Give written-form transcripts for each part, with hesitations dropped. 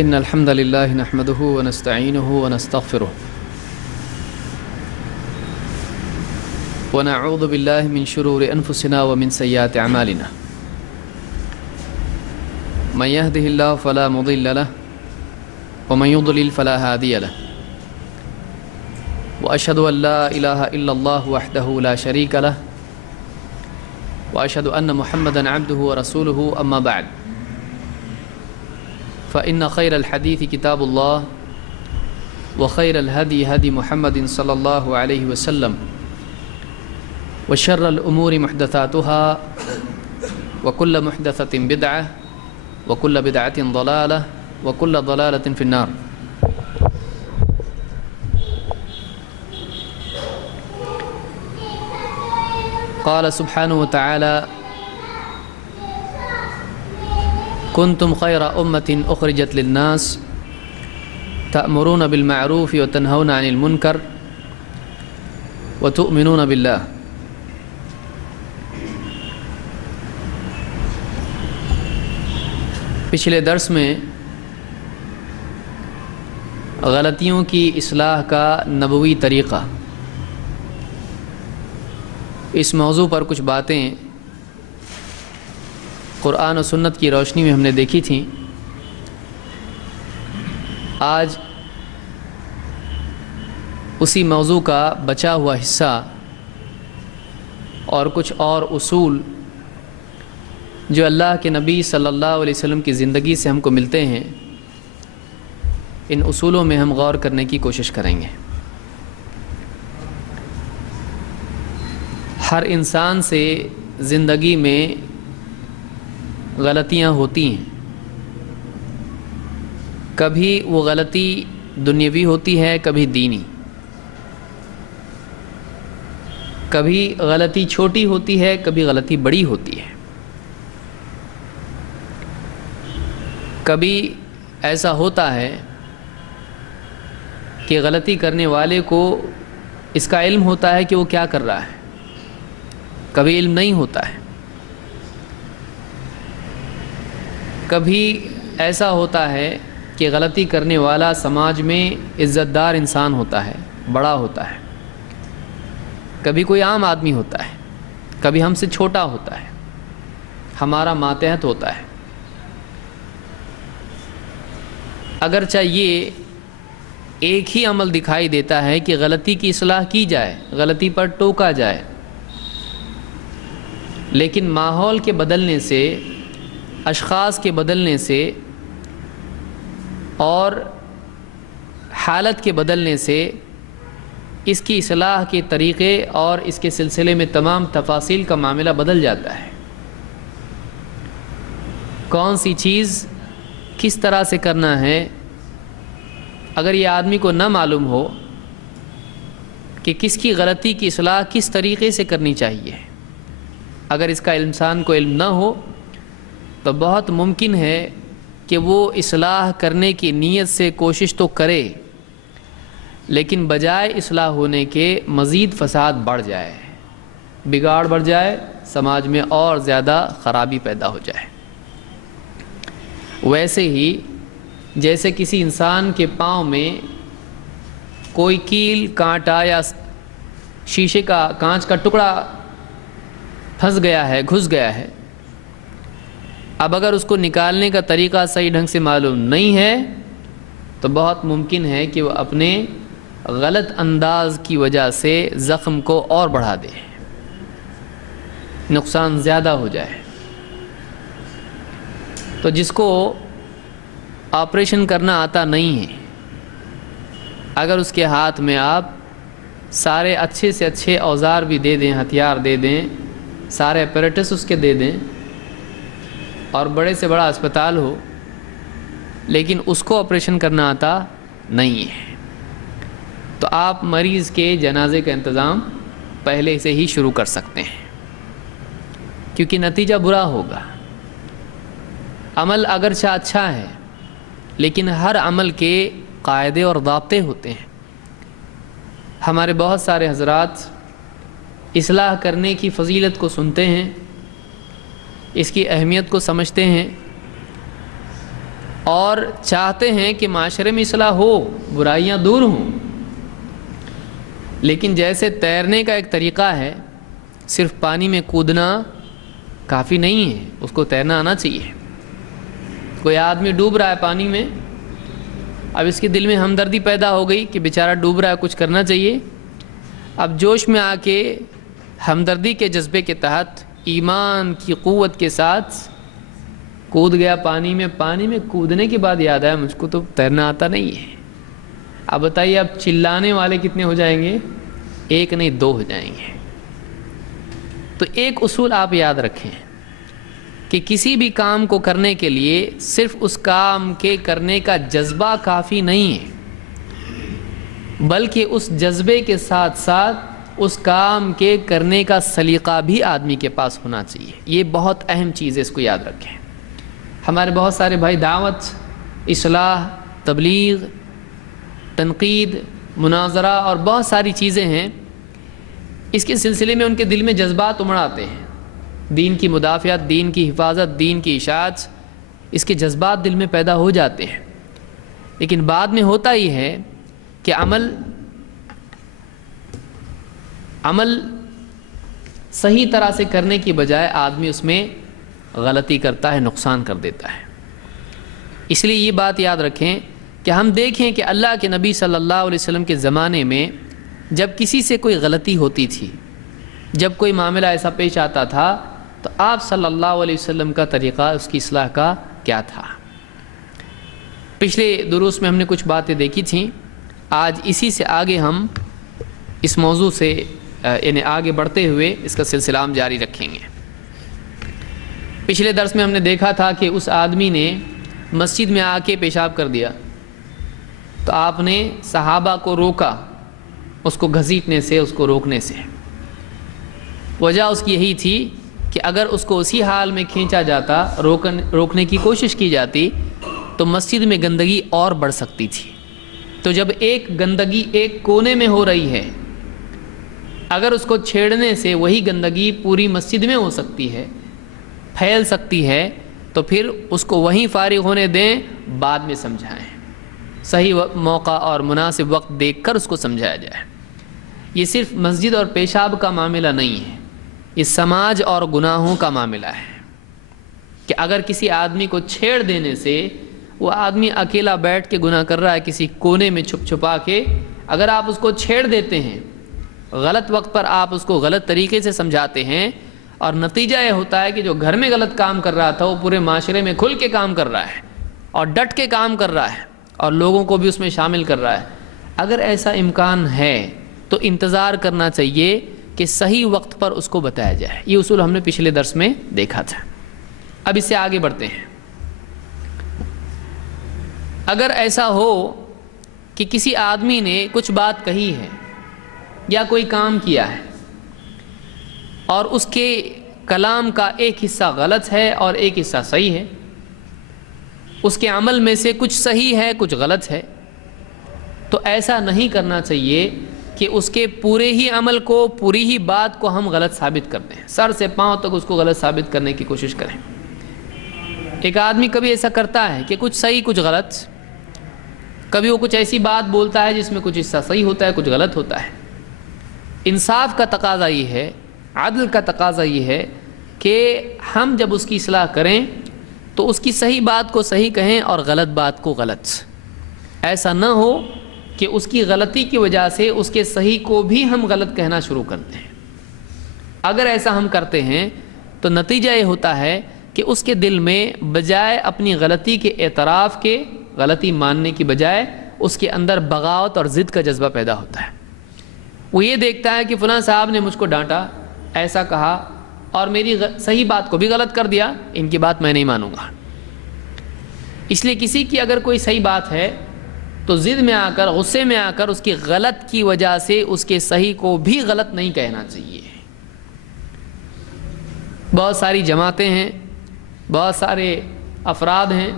إن الحمد لله نحمده ونستعينه ونستغفره ونعوذ بالله من شرور أنفسنا ومن سيئات أعمالنا من يهده الله فلا مضل له ومن يضلل فلا هادي له وأشهد أن لا إله إلا الله وحده لا شريك له وأشهد أن محمدًا عبده ورسوله أما بعد فإن خير الحديث كتاب الله وخير الهدي هدي محمد صلى الله عليه وسلم وشر الأمور محدثاتها وكل محدثة بدعة وكل بدعة ضلالة وكل ضلالة في النار. قال سبحانه وتعالى كنتم خير أمة أخرجت للناس تأمرون بالمعروف وتنهون عن المنكر وتؤمنون بالله. پچھلے درس میں غلطیوں کی اصلاح کا نبوی طریقہ، اس موضوع پر کچھ باتیں قرآن و سنت کی روشنی میں ہم نے دیکھی تھیں. آج اسی موضوع کا بچا ہوا حصہ اور کچھ اور اصول جو اللہ کے نبی صلی اللہ علیہ وسلم کی زندگی سے ہم کو ملتے ہیں، ان اصولوں میں ہم غور کرنے کی کوشش کریں گے. ہر انسان سے زندگی میں غلطیاں ہوتی ہیں. کبھی وہ غلطی دنیاوی ہوتی ہے، کبھی دینی. کبھی غلطی چھوٹی ہوتی ہے، کبھی غلطی بڑی ہوتی ہے. کبھی ایسا ہوتا ہے کہ غلطی کرنے والے کو اس کا علم ہوتا ہے کہ وہ کیا کر رہا ہے، کبھی علم نہیں ہوتا ہے. کبھی ایسا ہوتا ہے کہ غلطی کرنے والا سماج میں عزت دار انسان ہوتا ہے، بڑا ہوتا ہے. کبھی کوئی عام آدمی ہوتا ہے، کبھی ہم سے چھوٹا ہوتا ہے، ہمارا ماتحت ہوتا ہے. اگرچہ یہ ایک ہی عمل دکھائی دیتا ہے کہ غلطی کی اصلاح کی جائے، غلطی پر ٹوکا جائے، لیکن ماحول کے بدلنے سے، اشخاص کے بدلنے سے اور حالت کے بدلنے سے اس کی اصلاح کے طریقے اور اس کے سلسلے میں تمام تفاصیل کا معاملہ بدل جاتا ہے. کون سی چیز کس طرح سے کرنا ہے، اگر یہ آدمی کو نہ معلوم ہو کہ کس کی غلطی کی اصلاح کس طریقے سے کرنی چاہیے، اگر اس کا انسان کو علم نہ ہو تو بہت ممکن ہے کہ وہ اصلاح کرنے کی نیت سے کوشش تو کرے، لیکن بجائے اصلاح ہونے کے مزید فساد بڑھ جائے، بگاڑ بڑھ جائے، سماج میں اور زیادہ خرابی پیدا ہو جائے. ویسے ہی جیسے کسی انسان کے پاؤں میں کوئی کیل، کانٹا یا شیشے کا، کانچ کا ٹکڑا پھنس گیا ہے، گھس گیا ہے. اب اگر اس کو نکالنے کا طریقہ صحیح ڈھنگ سے معلوم نہیں ہے تو بہت ممکن ہے کہ وہ اپنے غلط انداز کی وجہ سے زخم کو اور بڑھا دے، نقصان زیادہ ہو جائے. تو جس کو آپریشن کرنا آتا نہیں ہے، اگر اس کے ہاتھ میں آپ سارے اچھے سے اچھے اوزار بھی دے دیں، ہتھیار دے دیں، سارے اپیریٹس اس کے دے دیں، اور بڑے سے بڑا اسپتال ہو، لیکن اس کو آپریشن کرنا آتا نہیں ہے، تو آپ مریض کے جنازے کا انتظام پہلے سے ہی شروع کر سکتے ہیں، کیونکہ نتیجہ برا ہوگا. عمل اگرچہ اچھا ہے، لیکن ہر عمل کے قاعدے اور ضابطے ہوتے ہیں. ہمارے بہت سارے حضرات اصلاح کرنے کی فضیلت کو سنتے ہیں، اس کی اہمیت کو سمجھتے ہیں، اور چاہتے ہیں کہ معاشرے میں اصلاح ہو، برائیاں دور ہوں، لیکن جیسے تیرنے کا ایک طریقہ ہے، صرف پانی میں کودنا کافی نہیں ہے، اس کو تیرنا آنا چاہیے۔ کوئی آدمی ڈوب رہا ہے پانی میں، اب اس کے دل میں ہمدردی پیدا ہو گئی کہ بیچارہ ڈوب رہا ہے، کچھ کرنا چاہیے۔ اب جوش میں آ کے ہمدردی کے جذبے کے تحت ایمان کی قوت کے ساتھ کود گیا پانی میں کودنے کے بعد یاد آیا مجھ کو تو تیرنا آتا نہیں ہے۔ اب بتائیے اب چلانے والے کتنے ہو جائیں گے؟ ایک نہیں، دو ہو جائیں گے۔ تو ایک اصول آپ یاد رکھیں کہ کسی بھی کام کو کرنے کے لیے صرف اس کام کے کرنے کا جذبہ کافی نہیں ہے، بلکہ اس جذبے کے ساتھ ساتھ اس کام کے کرنے کا سلیقہ بھی آدمی کے پاس ہونا چاہیے۔ یہ بہت اہم چیز ہے، اس کو یاد رکھیں۔ ہمارے بہت سارے بھائی دعوت، اصلاح، تبلیغ، تنقید، مناظرہ اور بہت ساری چیزیں ہیں، اس کے سلسلے میں ان کے دل میں جذبات امڑ آتے ہیں، دین کی مدافعت، دین کی حفاظت، دین کی اشاعت، اس کے جذبات دل میں پیدا ہو جاتے ہیں، لیکن بعد میں ہوتا ہی ہے کہ عمل صحیح طرح سے کرنے کی بجائے آدمی اس میں غلطی کرتا ہے، نقصان کر دیتا ہے۔ اس لیے یہ بات یاد رکھیں کہ ہم دیکھیں کہ اللہ کے نبی صلی اللہ علیہ وسلم کے زمانے میں جب کسی سے کوئی غلطی ہوتی تھی، جب کوئی معاملہ ایسا پیش آتا تھا، تو آپ صلی اللہ علیہ وسلم کا طریقہ اس کی اصلاح کا کیا تھا؟ پچھلے دروس میں ہم نے کچھ باتیں دیکھی تھیں، آج اسی سے آگے ہم اس موضوع سے یعنی آگے بڑھتے ہوئے اس کا سلسلہ ہم جاری رکھیں گے۔ پچھلے درس میں ہم نے دیکھا تھا کہ اس آدمی نے مسجد میں آ کے پیشاب کر دیا، تو آپ نے صحابہ کو روکا، اس کو گھسیٹنے سے، اس کو روکنے سے۔ وجہ اس کی یہی تھی کہ اگر اس کو اسی حال میں کھینچا جاتا، روکنے کی کوشش کی جاتی، تو مسجد میں گندگی اور بڑھ سکتی تھی۔ تو جب ایک گندگی ایک کونے میں ہو رہی ہے، اگر اس کو چھیڑنے سے وہی گندگی پوری مسجد میں ہو سکتی ہے، پھیل سکتی ہے، تو پھر اس کو وہیں فارغ ہونے دیں، بعد میں سمجھائیں، صحیح موقع اور مناسب وقت دیکھ کر اس کو سمجھایا جائے۔ یہ صرف مسجد اور پیشاب کا معاملہ نہیں ہے، یہ سماج اور گناہوں کا معاملہ ہے کہ اگر کسی آدمی کو چھیڑ دینے سے، وہ آدمی اکیلا بیٹھ کے گناہ کر رہا ہے کسی کونے میں چھپ چھپا کے، اگر آپ اس کو چھیڑ دیتے ہیں، غلط وقت پر آپ اس کو غلط طریقے سے سمجھاتے ہیں، اور نتیجہ یہ ہوتا ہے کہ جو گھر میں غلط کام کر رہا تھا وہ پورے معاشرے میں کھل کے کام کر رہا ہے اور ڈٹ کے کام کر رہا ہے اور لوگوں کو بھی اس میں شامل کر رہا ہے۔ اگر ایسا امکان ہے تو انتظار کرنا چاہیے کہ صحیح وقت پر اس کو بتایا جائے۔ یہ اصول ہم نے پچھلے درس میں دیکھا تھا۔ اب اس سے آگے بڑھتے ہیں۔ اگر ایسا ہو کہ کسی آدمی نے کچھ بات کہی ہے یا کوئی کام کیا ہے اور اس کے کلام کا ایک حصہ غلط ہے اور ایک حصہ صحیح ہے، اس کے عمل میں سے کچھ صحیح ہے کچھ غلط ہے، تو ایسا نہیں کرنا چاہیے کہ اس کے پورے ہی عمل کو، پوری ہی بات کو ہم غلط ثابت کر دیں، سر سے پاؤں تک اس کو غلط ثابت کرنے کی کوشش کریں۔ ایک آدمی کبھی ایسا کرتا ہے کہ کچھ صحیح کچھ غلط، کبھی وہ کچھ ایسی بات بولتا ہے جس میں کچھ حصہ صحیح ہوتا ہے کچھ غلط ہوتا ہے۔ انصاف کا تقاضا یہ ہے، عدل کا تقاضا یہ ہے کہ ہم جب اس کی اصلاح کریں تو اس کی صحیح بات کو صحیح کہیں اور غلط بات کو غلط۔ ایسا نہ ہو کہ اس کی غلطی کی وجہ سے اس کے صحیح کو بھی ہم غلط کہنا شروع کرتے ہیں۔ اگر ایسا ہم کرتے ہیں تو نتیجہ یہ ہوتا ہے کہ اس کے دل میں بجائے اپنی غلطی کے اعتراف کے، غلطی ماننے کی بجائے اس کے اندر بغاوت اور ضد کا جذبہ پیدا ہوتا ہے۔ وہ یہ دیکھتا ہے کہ فلاں صاحب نے مجھ کو ڈانٹا، ایسا کہا اور میری صحیح بات کو بھی غلط کر دیا، ان کی بات میں نہیں مانوں گا۔ اس لیے کسی کی اگر کوئی صحیح بات ہے تو ضد میں آ کر، غصے میں آ کر اس کی غلط کی وجہ سے اس کے صحیح کو بھی غلط نہیں کہنا چاہیے۔ بہت ساری جماعتیں ہیں، بہت سارے افراد ہیں،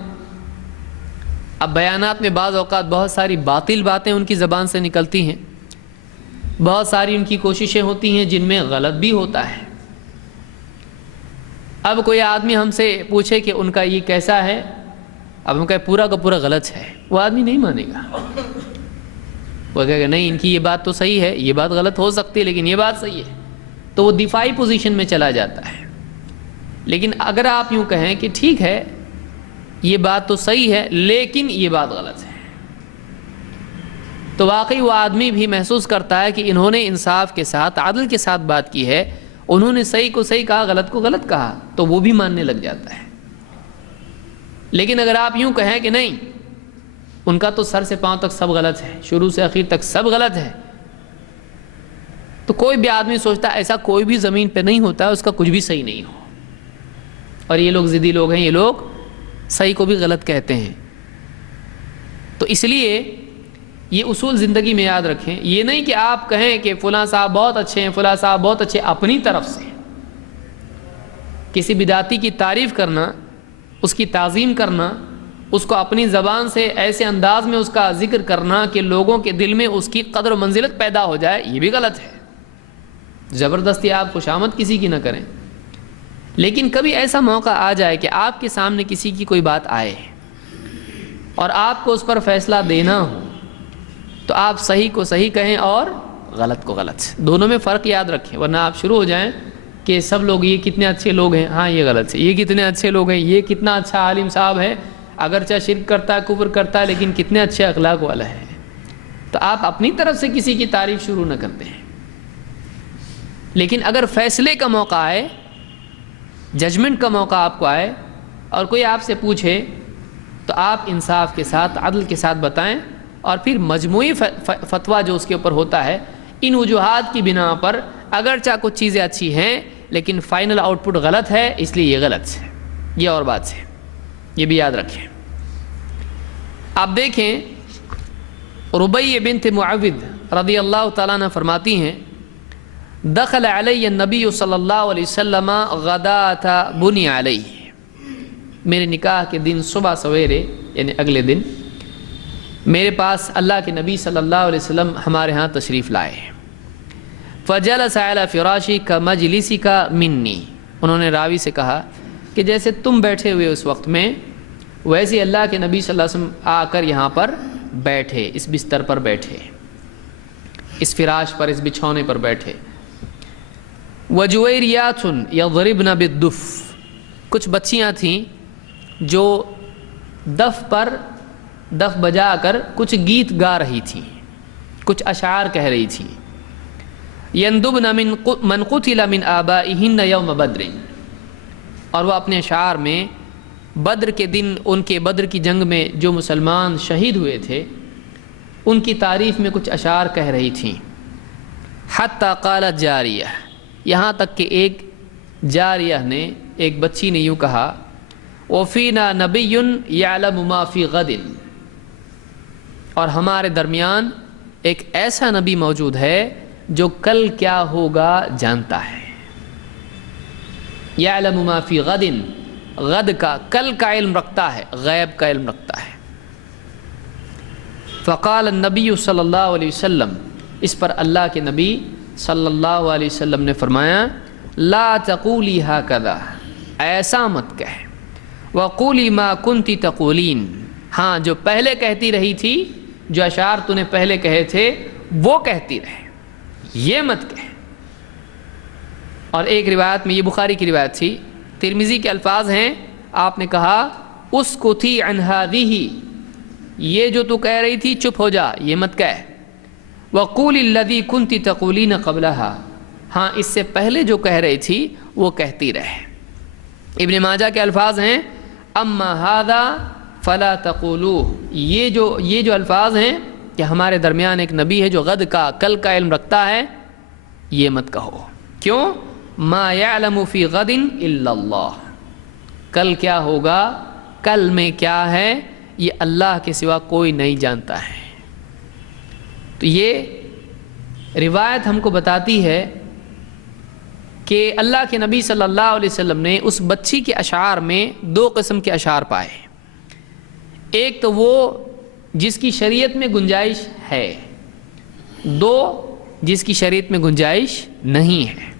اب بیانات میں بعض اوقات بہت ساری باطل باتیں ان کی زبان سے نکلتی ہیں، بہت ساری ان کی کوششیں ہوتی ہیں جن میں غلط بھی ہوتا ہے۔ اب کوئی آدمی ہم سے پوچھے کہ ان کا یہ کیسا ہے، اب ہم کہیں پورا کا پورا غلط ہے، وہ آدمی نہیں مانے گا، وہ کہے گا نہیں ان کی یہ بات تو صحیح ہے، یہ بات غلط ہو سکتی ہے لیکن یہ بات صحیح ہے، تو وہ دفاعی پوزیشن میں چلا جاتا ہے۔ لیکن اگر آپ یوں کہیں کہ ٹھیک ہے یہ بات تو صحیح ہے لیکن یہ بات غلط ہے، تو واقعی وہ آدمی بھی محسوس کرتا ہے کہ انہوں نے انصاف کے ساتھ، عدل کے ساتھ بات کی ہے، انہوں نے صحیح کو صحیح کہا، غلط کو غلط کہا، تو وہ بھی ماننے لگ جاتا ہے۔ لیکن اگر آپ یوں کہیں کہ نہیں ان کا تو سر سے پاؤں تک سب غلط ہے، شروع سے آخر تک سب غلط ہے، تو کوئی بھی آدمی سوچتا ہے ایسا کوئی بھی زمین پہ نہیں ہوتا اس کا کچھ بھی صحیح نہیں ہو، اور یہ لوگ ضدی لوگ ہیں، یہ لوگ صحیح کو بھی غلط کہتے ہیں۔ تو اس لیے یہ اصول زندگی میں یاد رکھیں، یہ نہیں کہ آپ کہیں کہ فلاں صاحب بہت اچھے ہیں، فلاں صاحب بہت اچھے، اپنی طرف سے کسی بدعتی کی تعریف کرنا، اس کی تعظیم کرنا، اس کو اپنی زبان سے ایسے انداز میں اس کا ذکر کرنا کہ لوگوں کے دل میں اس کی قدر و منزلت پیدا ہو جائے، یہ بھی غلط ہے۔ زبردستی آپ خوشامد کسی کی نہ کریں، لیکن کبھی ایسا موقع آ جائے کہ آپ کے سامنے کسی کی کوئی بات آئے اور آپ کو اس پر فیصلہ دینا ہو، تو آپ صحیح کو صحیح کہیں اور غلط کو غلط، دونوں میں فرق یاد رکھیں، ورنہ آپ شروع ہو جائیں کہ سب لوگ یہ کتنے اچھے لوگ ہیں، ہاں یہ غلط ہے، یہ کتنے اچھے لوگ ہیں، یہ کتنا اچھا عالم صاحب ہے، اگرچہ شرک کرتا ہے، کفر کرتا ہے، لیکن کتنے اچھے اخلاق والا ہے۔ تو آپ اپنی طرف سے کسی کی تعریف شروع نہ کرتے ہیں، لیکن اگر فیصلے کا موقع آئے، ججمنٹ کا موقع آپ کو آئے اور کوئی آپ سے پوچھے، تو آپ انصاف کے ساتھ، عدل کے ساتھ بتائیں، اور پھر مجموعی فتویٰ جو اس کے اوپر ہوتا ہے، ان وجوہات کی بنا پر اگرچہ کچھ چیزیں اچھی ہیں لیکن فائنل آؤٹ پٹ غلط ہے، اس لیے یہ غلط ہے، یہ اور بات ہے، یہ بھی یاد رکھیں۔ آپ دیکھیں ربیع بنت معوذ رضی اللہ تعالیٰ عنہ فرماتی ہیں، دخل علی النبی صلی اللہ علیہ وسلم غداۃ بنی علیہ، میرے نکاح کے دن صبح سویرے یعنی اگلے دن میرے پاس اللہ کے نبی صلی اللہ علیہ وسلم ہمارے ہاں تشریف لائے، فجلس علی فراشی کمجلسک منی، انہوں نے راوی سے کہا کہ جیسے تم بیٹھے ہوئے اس وقت میں، ویسے اللہ کے نبی صلی اللہ علیہ وسلم آ کر یہاں پر بیٹھے، اس بستر پر بیٹھے، اس فراش پر، اس بچھونے پر بیٹھے۔ وجویریات یضربن بالدف، کچھ بچیاں تھیں جو دف بجا کر کچھ گیت گا رہی تھیں، کچھ اشعار کہہ رہی تھیں۔ یندبن من قتل من آبائہن یوم بدر، اور وہ اپنے اشعار میں بدر کے دن، ان کے بدر کی جنگ میں جو مسلمان شہید ہوئے تھے ان کی تعریف میں کچھ اشعار کہہ رہی تھیں۔ حتی قالت جاریہ، یہاں تک کہ ایک جاریہ نے، ایک بچی نے یوں کہا، وفینا نبی یعلم ما فی غد، اور ہمارے درمیان ایک ایسا نبی موجود ہے جو کل کیا ہوگا جانتا ہے۔ یعلم ما فی غد، غد کا، کل کا علم رکھتا ہے، غیب کا علم رکھتا ہے۔ فقال النبی صلی اللہ علیہ وسلم، اس پر اللہ کے نبی صلی اللہ علیہ وسلم نے فرمایا، لا تقولی ہکذا، ایسا مت کہہ، وقولی ما کنتی تقولین، ہاں جو پہلے کہتی رہی تھی، جو اشعار تو نے پہلے کہے تھے وہ کہتی رہے، یہ مت کہہ۔ اور ایک روایت میں، یہ بخاری کی روایت تھی، ترمذی کے الفاظ ہیں، آپ نے کہا اسکتی عن ہذہ، یہ جو تو کہہ رہی تھی چپ ہو جا، یہ مت کہہ۔ وقول الذی کنتی تقولین قبلہا، ہاں اس سے پہلے جو کہہ رہی تھی وہ کہتی رہے۔ ابن ماجہ کے الفاظ ہیں، اما ھذا فلا تقولوہ، یہ جو الفاظ ہیں کہ ہمارے درمیان ایک نبی ہے جو غد کا، کل کا علم رکھتا ہے، یہ مت کہو۔ کیوں؟ ما یعلم فی غد الا اللہ، کل کیا ہوگا، کل میں کیا ہے، یہ اللہ کے سوا کوئی نہیں جانتا ہے۔ تو یہ روایت ہم کو بتاتی ہے کہ اللہ کے نبی صلی اللہ علیہ وسلم نے اس بچی کے اشعار میں دو قسم کے اشعار پائے، ایک تو وہ جس کی شریعت میں گنجائش ہے، دو جس کی شریعت میں گنجائش نہیں ہے۔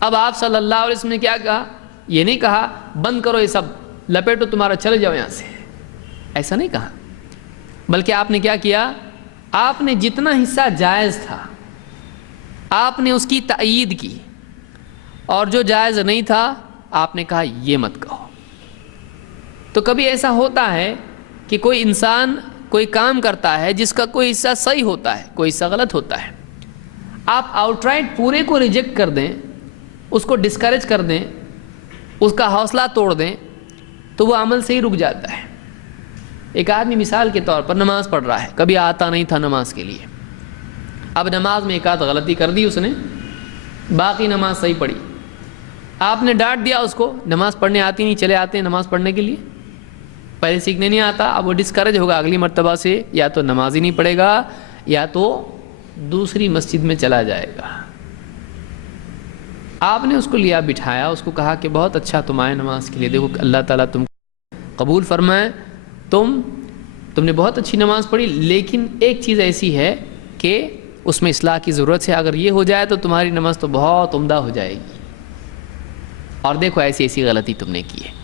اب آپ صلی اللہ علیہ وسلم نے کیا کہا؟ یہ نہیں کہا بند کرو یہ سب، لپیٹو تمہارا، چلے جاؤ یہاں سے، ایسا نہیں کہا، بلکہ آپ نے کیا کیا، آپ نے جتنا حصہ جائز تھا آپ نے اس کی تائید کی، اور جو جائز نہیں تھا آپ نے کہا یہ مت کہو۔ تو کبھی ایسا ہوتا ہے کہ کوئی انسان کوئی کام کرتا ہے جس کا کوئی حصہ صحیح ہوتا ہے، کوئی حصہ غلط ہوتا ہے، آپ آؤٹ رائٹ پورے کو ریجیکٹ کر دیں، اس کو ڈسکریج کر دیں، اس کا حوصلہ توڑ دیں، تو وہ عمل سے ہی رک جاتا ہے۔ ایک آدمی مثال کے طور پر نماز پڑھ رہا ہے، کبھی آتا نہیں تھا نماز کے لیے، اب نماز میں ایک آدھ غلطی کر دی اس نے، باقی نماز صحیح پڑھی، آپ نے ڈانٹ دیا اس کو، نماز پڑھنے آتی نہیں، چلے آتے ہیں نماز پڑھنے کے لیے، پہلے سیکھنے نہیں آتا، اب وہ ڈسکریج ہوگا، اگلی مرتبہ سے یا تو نماز ہی نہیں پڑھے گا یا تو دوسری مسجد میں چلا جائے گا۔ آپ نے اس کو لیا بٹھایا، اس کو کہا کہ بہت اچھا تم آئے نماز کے لیے، دیکھو اللہ تعالیٰ تم قبول فرمائے، تم نے بہت اچھی نماز پڑھی، لیکن ایک چیز ایسی ہے کہ اس میں اصلاح کی ضرورت ہے، اگر یہ ہو جائے تو تمہاری نماز تو بہت عمدہ ہو جائے گی، اور دیکھو ایسی ایسی غلطی تم نے کی ہے۔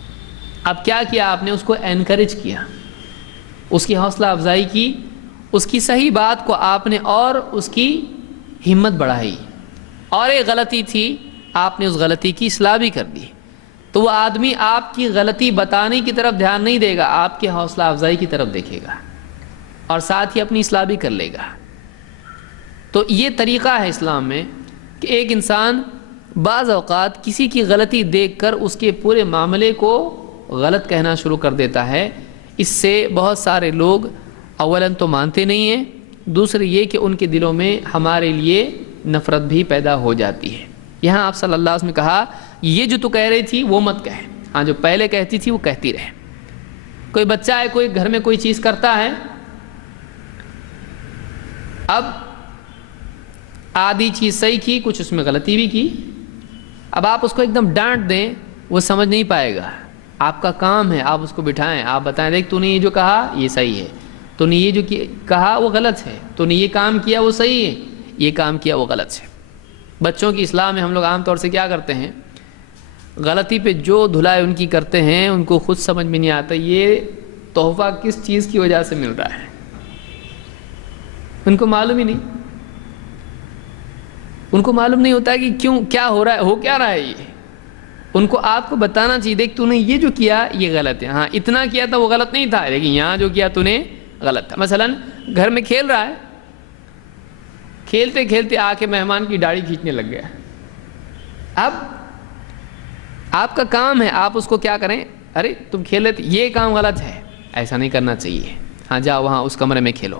اب کیا کیا آپ نے، اس کو انکریج کیا، اس کی حوصلہ افزائی کی، اس کی صحیح بات کو آپ نے اور اس کی ہمت بڑھائی، اور ایک غلطی تھی آپ نے اس غلطی کی اصلاح بھی کر دی، تو وہ آدمی آپ کی غلطی بتانے کی طرف دھیان نہیں دے گا، آپ کی حوصلہ افزائی کی طرف دیکھے گا، اور ساتھ ہی اپنی اصلاح بھی کر لے گا۔ تو یہ طریقہ ہے اسلام میں کہ ایک انسان بعض اوقات کسی کی غلطی دیکھ کر اس کے پورے معاملے کو غلط کہنا شروع کر دیتا ہے، اس سے بہت سارے لوگ اولاً تو مانتے نہیں ہیں، دوسرے یہ کہ ان کے دلوں میں ہمارے لیے نفرت بھی پیدا ہو جاتی ہے۔ یہاں آپ صلی اللہ علیہ وسلم نے کہا یہ جو تو کہہ رہی تھی وہ مت کہے، ہاں جو پہلے کہتی تھی وہ کہتی رہے۔ کوئی بچہ ہے، کوئی گھر میں کوئی چیز کرتا ہے، اب آدھی چیز صحیح کی، کچھ اس میں غلطی بھی کی، اب آپ اس کو ایک دم ڈانٹ دیں وہ سمجھ نہیں پائے گا، آپ کا کام ہے آپ اس کو بٹھائیں، آپ بتائیں دیکھ تو نے یہ جو کہا یہ صحیح ہے، تو نے یہ جو کہا وہ غلط ہے، تو نے یہ کام کیا وہ صحیح ہے، یہ کام کیا وہ غلط ہے۔ بچوں کی اصلاح میں ہم لوگ عام طور سے کیا کرتے ہیں، غلطی پہ جو دھلائی ان کی کرتے ہیں ان کو خود سمجھ میں نہیں آتا یہ تحفہ کس چیز کی وجہ سے مل رہا ہے، ان کو معلوم ہی نہیں، ان کو معلوم نہیں ہوتا ہے کہ کیوں کیا ہو رہا ہے، ہو کیا رہا ہے یہ، ان کو آپ کو بتانا چاہیے دیکھ تو نے یہ جو کیا یہ غلط ہے، ہاں اتنا کیا تھا وہ غلط نہیں تھا، لیکن یہاں جو کیا تو نے غلط تھا۔ مثلا گھر میں کھیل رہا ہے، کھیلتے کھیلتے آ کے مہمان کی داڑھی کھینچنے لگ گیا، اب آپ کا کام ہے آپ اس کو کیا کریں، ارے تم کھیل رہے تھے یہ کام غلط ہے، ایسا نہیں کرنا چاہیے، ہاں جاؤ وہاں اس کمرے میں کھیلو،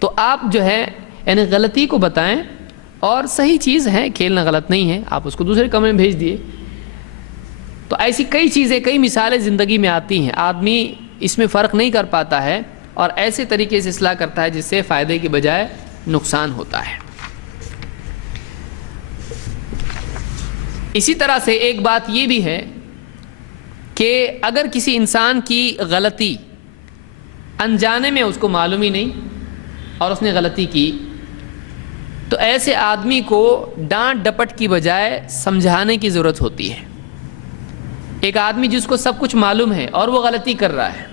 تو آپ جو ہے یعنی غلطی کو بتائیں، اور صحیح چیز ہے کھیلنا غلط نہیں ہے، آپ اس کو دوسرے کمرے میں بھیج دیے۔ تو ایسی کئی چیزیں کئی مثالیں زندگی میں آتی ہیں، آدمی اس میں فرق نہیں کر پاتا ہے اور ایسے طریقے سے اصلاح کرتا ہے جس سے فائدے کے بجائے نقصان ہوتا ہے۔ اسی طرح سے ایک بات یہ بھی ہے کہ اگر کسی انسان کی غلطی انجانے میں اس کو معلوم ہی نہیں اور اس نے غلطی کی، تو ایسے آدمی کو ڈانٹ ڈپٹ کی بجائے سمجھانے کی ضرورت ہوتی ہے۔ ایک آدمی جس کو سب کچھ معلوم ہے اور وہ غلطی کر رہا ہے،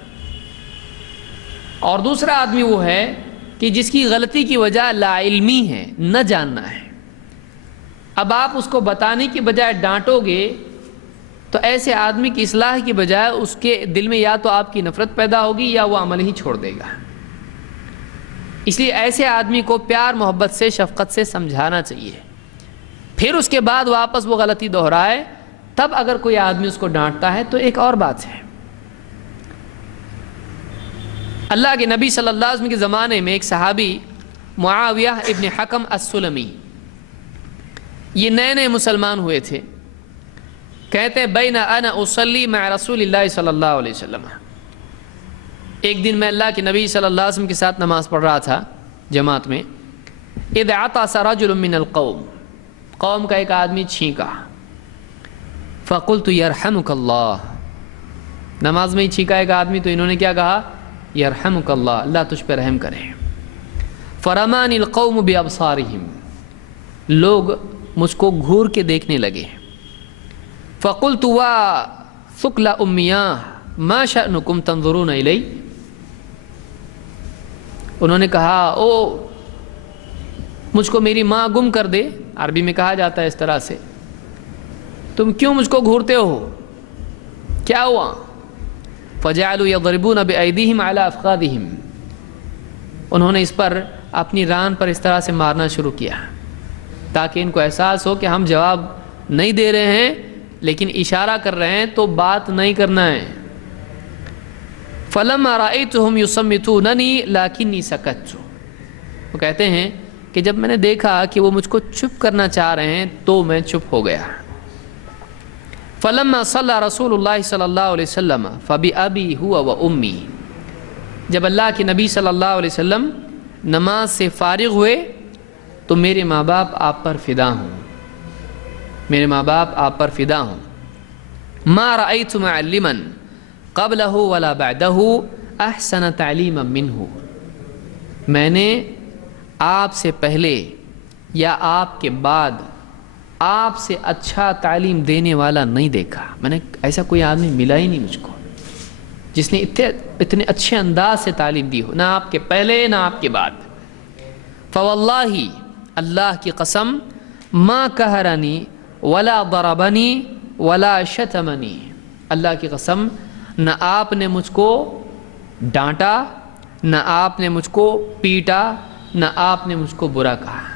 اور دوسرا آدمی وہ ہے کہ جس کی غلطی کی وجہ لا علمی ہے، نہ جاننا ہے، اب آپ اس کو بتانے کی بجائے ڈانٹو گے تو ایسے آدمی کی اصلاح کی بجائے اس کے دل میں یا تو آپ کی نفرت پیدا ہوگی یا وہ عمل ہی چھوڑ دے گا۔ اس لیے ایسے آدمی کو پیار محبت سے شفقت سے سمجھانا چاہیے، پھر اس کے بعد واپس وہ غلطی دہرائے، تب اگر کوئی آدمی اس کو ڈانٹتا ہے تو ایک اور بات ہے۔ اللہ کے نبی صلی اللہ علیہ وسلم کے زمانے میں ایک صحابی معاویہ ابن حکم السلمی، یہ نئے نئے مسلمان ہوئے تھے، کہتے ہیں بین انا اصلی مع رسول اللہ صلی اللہ علیہ وسلم، ایک دن میں اللہ کے نبی صلی اللہ علیہ وسلم کے ساتھ نماز پڑھ رہا تھا جماعت میں، اذ عطس رجل من القوم، قوم کا ایک آدمی چھینکا، فقلت یرحمک اللہ، نماز میں ہی چھینکا ایک آدمی تو انہوں نے کیا کہا، یرحمک اللہ، اللہ تجھ پہ رحم کرے۔ فرمانی القوم بابصارہم، لوگ مجھ کو گھور کے دیکھنے لگے، فقلت وا ثقل امیاہ، ما شأنکم تنظرون الی، انہوں نے کہا او مجھ کو میری ماں گم کر دے، عربی میں کہا جاتا ہے اس طرح سے، تم کیوں مجھ کو گھورتے ہو، کیا ہوا؟ فجعلوا یضربون بأیدیہم علی افخاذہم، انہوں نے اس پر اپنی ران پر اس طرح سے مارنا شروع کیا تاکہ ان کو احساس ہو کہ ہم جواب نہیں دے رہے ہیں لیکن اشارہ کر رہے ہیں تو بات نہیں کرنا ہے۔ فلما رأیتہم یصمتوننی لکنی سکت، وہ کہتے ہیں کہ جب میں نے دیکھا کہ وہ مجھ کو چپ کرنا چاہ رہے ہیں تو میں چپ ہو گیا۔ فلما صلی رسول اللہ صلی اللہ علیہ وسلم فبأبی ہوا وأمی، جب اللہ کے نبی صلی اللہ علیہ وسلم نماز سے فارغ ہوئے تو میرے ماں باپ آپ پر فدا ہوں، میرے ماں باپ آپ پر فدا ہوں۔ ما رأیت معلما قبلہ ولا بعدہ احسن تعلیما منہ، میں نے آپ سے پہلے یا آپ کے بعد آپ سے اچھا تعلیم دینے والا نہیں دیکھا، میں نے ایسا کوئی آدمی ملا ہی نہیں مجھ کو جس نے اتنے اچھے انداز سے تعلیم دی ہو، نہ آپ کے پہلے نہ آپ کے بعد۔ فواللہ، اللہ کی قسم، ما قہرنی ولا ضربنی ولا شتمنی، اللہ کی قسم نہ آپ نے مجھ کو ڈانٹا، نہ آپ نے مجھ کو پیٹا، نہ آپ نے مجھ کو برا کہا۔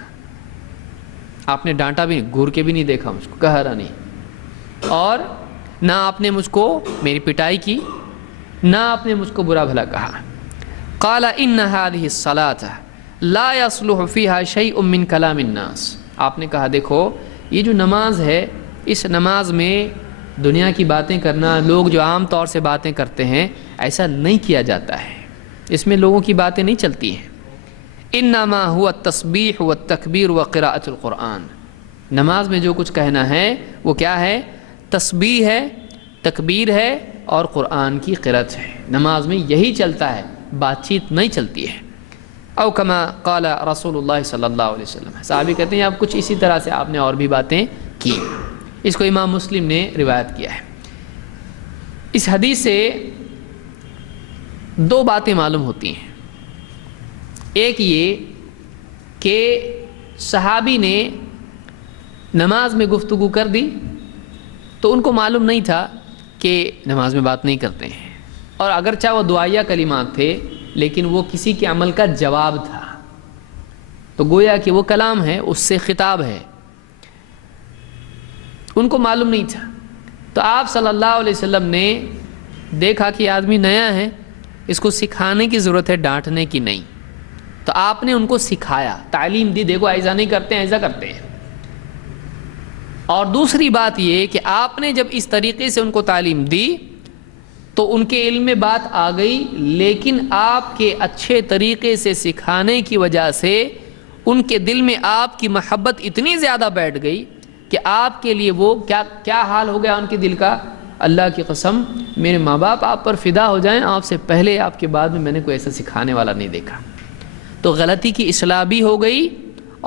آپ نے ڈانٹا بھی نہیں، گھور کے بھی نہیں دیکھا مجھ کو، قہرا نہیں، اور نہ آپ نے مجھ کو میری پٹائی کی، نہ آپ نے مجھ کو برا بھلا کہا۔ قال ان هذه الصلاة لا يصلح فيها شيء من كلام الناس، آپ نے کہا دیکھو یہ جو نماز ہے، اس نماز میں دنیا کی باتیں کرنا، لوگ جو عام طور سے باتیں کرتے ہیں، ایسا نہیں کیا جاتا ہے، اس میں لوگوں کی باتیں نہیں چلتی ہیں۔ انما هو التسبیح والتکبیر وقراءۃ القرآن، نماز میں جو کچھ کہنا ہے وہ کیا ہے؟ تسبیح ہے، تکبیر ہے اور قرآن کی قرأت ہے، نماز میں یہی چلتا ہے، بات چیت نہیں چلتی ہے۔ او کما قال رسول اللہ صلی اللہ علیہ وسلم، صحابی کہتے ہیں اب کچھ اسی طرح سے آپ نے اور بھی باتیں کی۔ اس کو امام مسلم نے روایت کیا ہے۔ اس حدیث سے دو باتیں معلوم ہوتی ہیں، ایک یہ کہ صحابی نے نماز میں گفتگو کر دی تو ان کو معلوم نہیں تھا کہ نماز میں بات نہیں کرتے ہیں، اور اگرچہ وہ دعائیہ کلمات تھے لیکن وہ کسی کے عمل کا جواب تھا، تو گویا کہ وہ کلام ہے، اس سے خطاب ہے، ان کو معلوم نہیں تھا۔ تو آپ صلی اللہ علیہ وسلم نے دیکھا کہ آدمی نیا ہے، اس کو سکھانے کی ضرورت ہے، ڈانٹنے کی نہیں، تو آپ نے ان کو سکھایا، تعلیم دی، دیکھو ایسا نہیں کرتے ہیں، ایسا کرتے ہیں۔ اور دوسری بات یہ کہ آپ نے جب اس طریقے سے ان کو تعلیم دی تو ان کے علم میں بات آ گئی، لیکن آپ کے اچھے طریقے سے سکھانے کی وجہ سے ان کے دل میں آپ کی محبت اتنی زیادہ بیٹھ گئی کہ آپ کے لیے وہ کیا حال ہو گیا ان کے دل کا، اللہ کی قسم میرے ماں باپ آپ پر فدا ہو جائیں، آپ سے پہلے آپ کے بعد میں نے کوئی ایسا سکھانے والا نہیں دیکھا۔ تو غلطی کی اصلاح بھی ہو گئی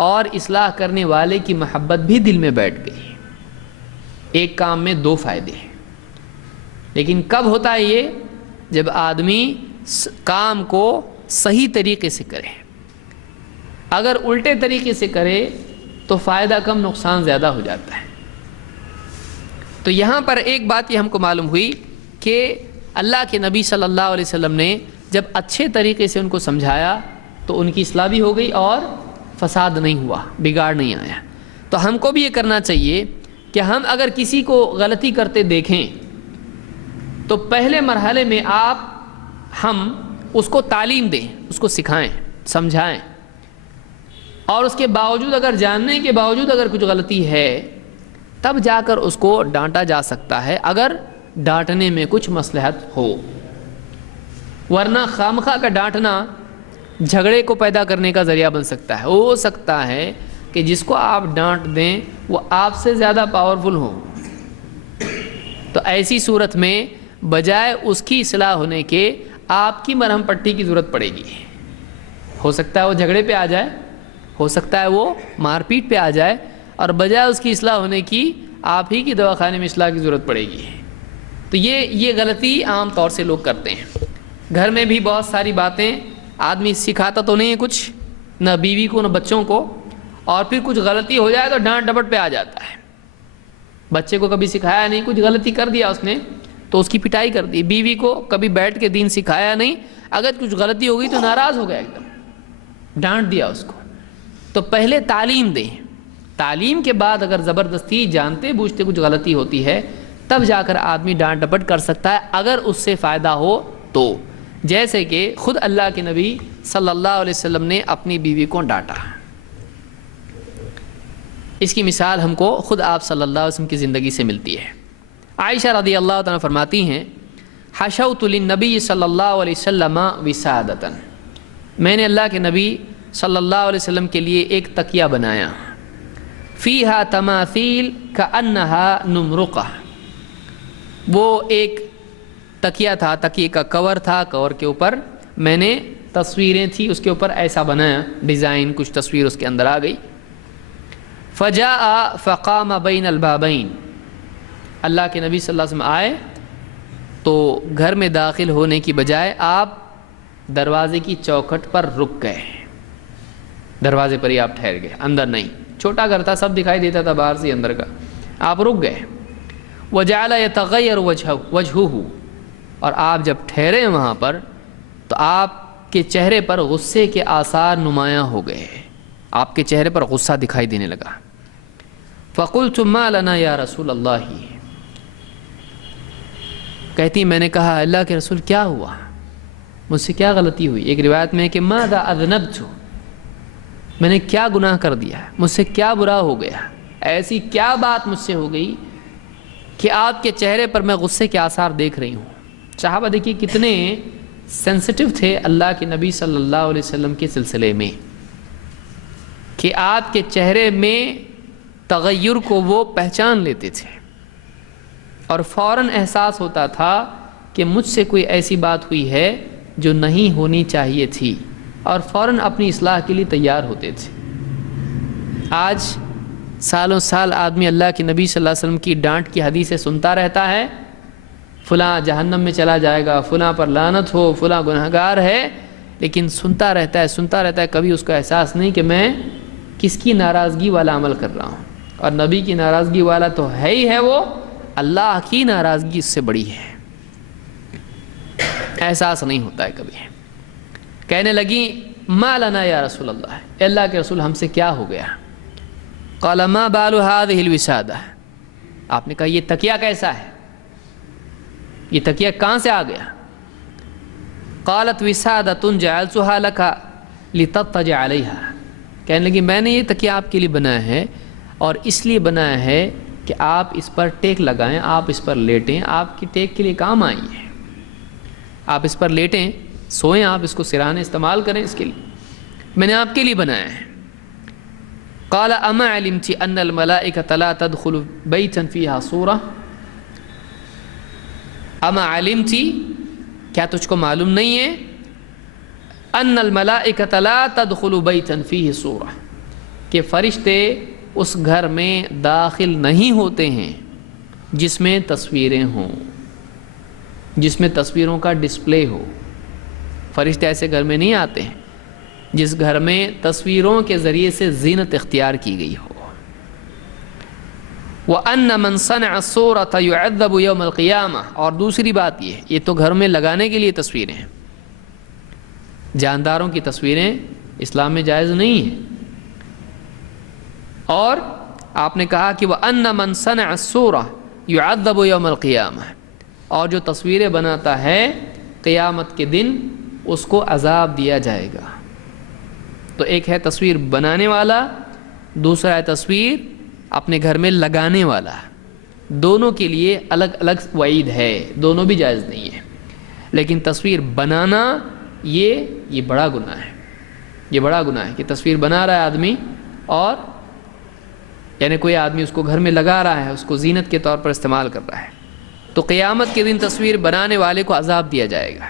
اور اصلاح کرنے والے کی محبت بھی دل میں بیٹھ گئی۔ ایک کام میں دو فائدے ہیں، لیکن کب ہوتا ہے یہ؟ جب آدمی کام کو صحیح طریقے سے کرے، اگر الٹے طریقے سے کرے تو فائدہ کم نقصان زیادہ ہو جاتا ہے۔ تو یہاں پر ایک بات یہ ہم کو معلوم ہوئی کہ اللہ کے نبی صلی اللہ علیہ وسلم نے جب اچھے طریقے سے ان کو سمجھایا تو ان کی اصلاح بھی ہو گئی اور فساد نہیں ہوا، بگاڑ نہیں آیا۔ تو ہم کو بھی یہ کرنا چاہیے کہ ہم اگر کسی کو غلطی کرتے دیکھیں تو پہلے مرحلے میں ہم اس کو تعلیم دیں، اس کو سکھائیں، سمجھائیں، اور اس کے باوجود اگر جاننے کے باوجود اگر کچھ غلطی ہے تب جا کر اس کو ڈانٹا جا سکتا ہے، اگر ڈانٹنے میں کچھ مصلحت ہو، ورنہ خامخواہ کا ڈانٹنا جھگڑے کو پیدا کرنے کا ذریعہ بن سکتا ہے۔ ہو سکتا ہے کہ جس کو آپ ڈانٹ دیں وہ آپ سے زیادہ پاورفل ہو، تو ایسی صورت میں بجائے اس کی اصلاح ہونے کے آپ کی مرہم پٹی کی ضرورت پڑے گی۔ ہو سکتا ہے وہ جھگڑے پہ آ جائے، ہو سکتا ہے وہ مار پیٹ پہ آ جائے، اور بجائے اس کی اصلاح ہونے کی آپ ہی کی دواخانے میں اصلاح کی ضرورت پڑے گی۔ تو یہ غلطی عام طور سے لوگ کرتے ہیں. گھر میں بھی بہت ساری باتیں آدمی سکھاتا تو نہیں ہے کچھ، نہ بیوی کو نہ بچوں کو، اور پھر کچھ غلطی ہو جائے تو ڈانٹ ڈپٹ پہ آ جاتا ہے. بچے کو کبھی سکھایا نہیں، کچھ غلطی کر دیا اس نے تو اس کی پٹائی کر دی. بیوی کو کبھی بیٹھ کے دین سکھایا نہیں، اگر کچھ غلطی ہو گئی تو ناراض ہو گیا، ایک دم ڈانٹ دیا اس کو. تو پہلے تعلیم دیں، تعلیم کے بعد اگر زبردستی جانتے بوجھتے کچھ غلطی ہوتی ہے تب جا کر آدمی ڈانٹ ڈپٹ کر سکتا ہے، اگر اس سے فائدہ ہو تو. جیسے کہ خود اللہ کے نبی صلی اللہ علیہ وسلم نے اپنی بیوی کو ڈانٹا. اس کی مثال ہم کو خود آپ صلی اللہ علیہ وسلم کی زندگی سے ملتی ہے. عائشہ رضی اللہ تعالیٰ فرماتی ہیں حشوت للنبی صلی اللہ علیہ وسلم وسادۃ، میں نے اللہ کے نبی صلی اللہ علیہ وسلم کے لیے ایک تکیہ بنایا. فیہا تماثیل کأنہا نمرقہ، وہ ایک تکیہ تھا، تکیے کا کور تھا، کور کے اوپر میں نے تصویریں تھی، اس کے اوپر ایسا بنایا ڈیزائن، کچھ تصویر اس کے اندر آ گئی. فجاء فقام بین البابین، اللہ کے نبی صلی اللہ علیہ وسلم آئے تو گھر میں داخل ہونے کی بجائے آپ دروازے کی چوکھٹ پر رک گئے. دروازے پر ہی آپ ٹھہر گئے، اندر نہیں. چھوٹا گھر تھا، سب دکھائی دیتا تھا باہر سے اندر کا، آپ رک گئے. وجعل يتغیر وجهه، اور آپ جب ٹھہرے وہاں پر تو آپ کے چہرے پر غصے کے آثار نمایاں ہو گئے، آپ کے چہرے پر غصہ دکھائی دینے لگا. فقلت ما لنا یا رسول اللہ، کہتی میں نے کہا اللہ کے رسول کیا ہوا، مجھ سے کیا غلطی ہوئی. ایک روایت میں ہے کہ ماذا اذنبت، میں نے کیا گناہ کر دیا، مجھ سے کیا برا ہو گیا، ایسی کیا بات مجھ سے ہو گئی کہ آپ کے چہرے پر میں غصے کے آثار دیکھ رہی ہوں. صحابہ دیکھیے کتنے سینسٹیو تھے اللہ کے نبی صلی اللہ علیہ وسلم کے سلسلے میں، کہ آپ کے چہرے میں تغیر کو وہ پہچان لیتے تھے اور فوراً احساس ہوتا تھا کہ مجھ سے کوئی ایسی بات ہوئی ہے جو نہیں ہونی چاہیے تھی، اور فوراً اپنی اصلاح کے لیے تیار ہوتے تھے. آج سالوں سال آدمی اللہ کے نبی صلی اللہ علیہ وسلم کی ڈانٹ کی حدیثیں سنتا رہتا ہے، فلاں جہنم میں چلا جائے گا، فلاں پر لعنت ہو، فلاں گنہگار ہے، لیکن سنتا رہتا ہے، کبھی اس کو احساس نہیں کہ میں کس کی ناراضگی والا عمل کر رہا ہوں. اور نبی کی ناراضگی والا تو ہے ہی ہے، وہ اللہ کی ناراضگی اس سے بڑی ہے. احساس نہیں ہوتا ہے کبھی. کہنے لگی ما لنا یا رسول اللہ، اے اللہ کے رسول ہم سے کیا ہو گیا. قال ما بال هذه الوسادہ، آپ نے کہا یہ تکیہ کیسا ہے، یہ تکیہ کہاں سے آ گیا. قالت وسادۃ جعلتها لك لتضطجع علیہا، کہنے لگی میں نے یہ تکیہ آپ کے لیے بنایا ہے اور اس لیے بنایا ہے کہ آپ اس پر ٹیک لگائیں، آپ اس پر لیٹیں، آپ کی ٹیک کے لیے کام آئی ہے. آپ اس پر لیٹیں، سوئیں، آپ اس کو سرانے استعمال کریں، اس کے لیے میں نے آپ کے لیے بنایا ہے. قال اما علمت ان الملائکۃ لا تدخل بیتا فیہا صورہ، اما علمت، کیا تجھ کو معلوم نہیں ہے، ان الملائکۃ لا تدخل بیتا فیہ صورہ، کہ فرشتے اس گھر میں داخل نہیں ہوتے ہیں جس میں تصویریں ہوں، جس میں تصویروں کا ڈسپلے ہو. فرشتے ایسے گھر میں نہیں آتے ہیں جس گھر میں تصویروں کے ذریعے سے زینت اختیار کی گئی ہو. وَأَنَّ مَنْ صَنَعَ الصُّورَةَ يُعَذَّبُ يَوْمَ الْقِيَامَةِ، اور دوسری بات یہ تو گھر میں لگانے کے لیے تصویریں ہیں، جانداروں کی تصویریں اسلام میں جائز نہیں ہیں. اور آپ نے کہا کہ وَأَنَّ مَنْ صَنَعَ الصُّورَةَ يُعَذَّبُ يَوْمَ الْقِيَامَةِ، اور جو تصویریں بناتا ہے قیامت کے دن اس کو عذاب دیا جائے گا. تو ایک ہے تصویر بنانے والا، دوسرا ہے تصویر اپنے گھر میں لگانے والا. دونوں کے لیے الگ الگ وعید ہے، دونوں بھی جائز نہیں ہے. لیکن تصویر بنانا یہ بڑا گناہ ہے، یہ بڑا گناہ ہے کہ تصویر بنا رہا ہے آدمی، اور یعنی کوئی آدمی اس کو گھر میں لگا رہا ہے، اس کو زینت کے طور پر استعمال کر رہا ہے، تو قیامت کے دن تصویر بنانے والے کو عذاب دیا جائے گا.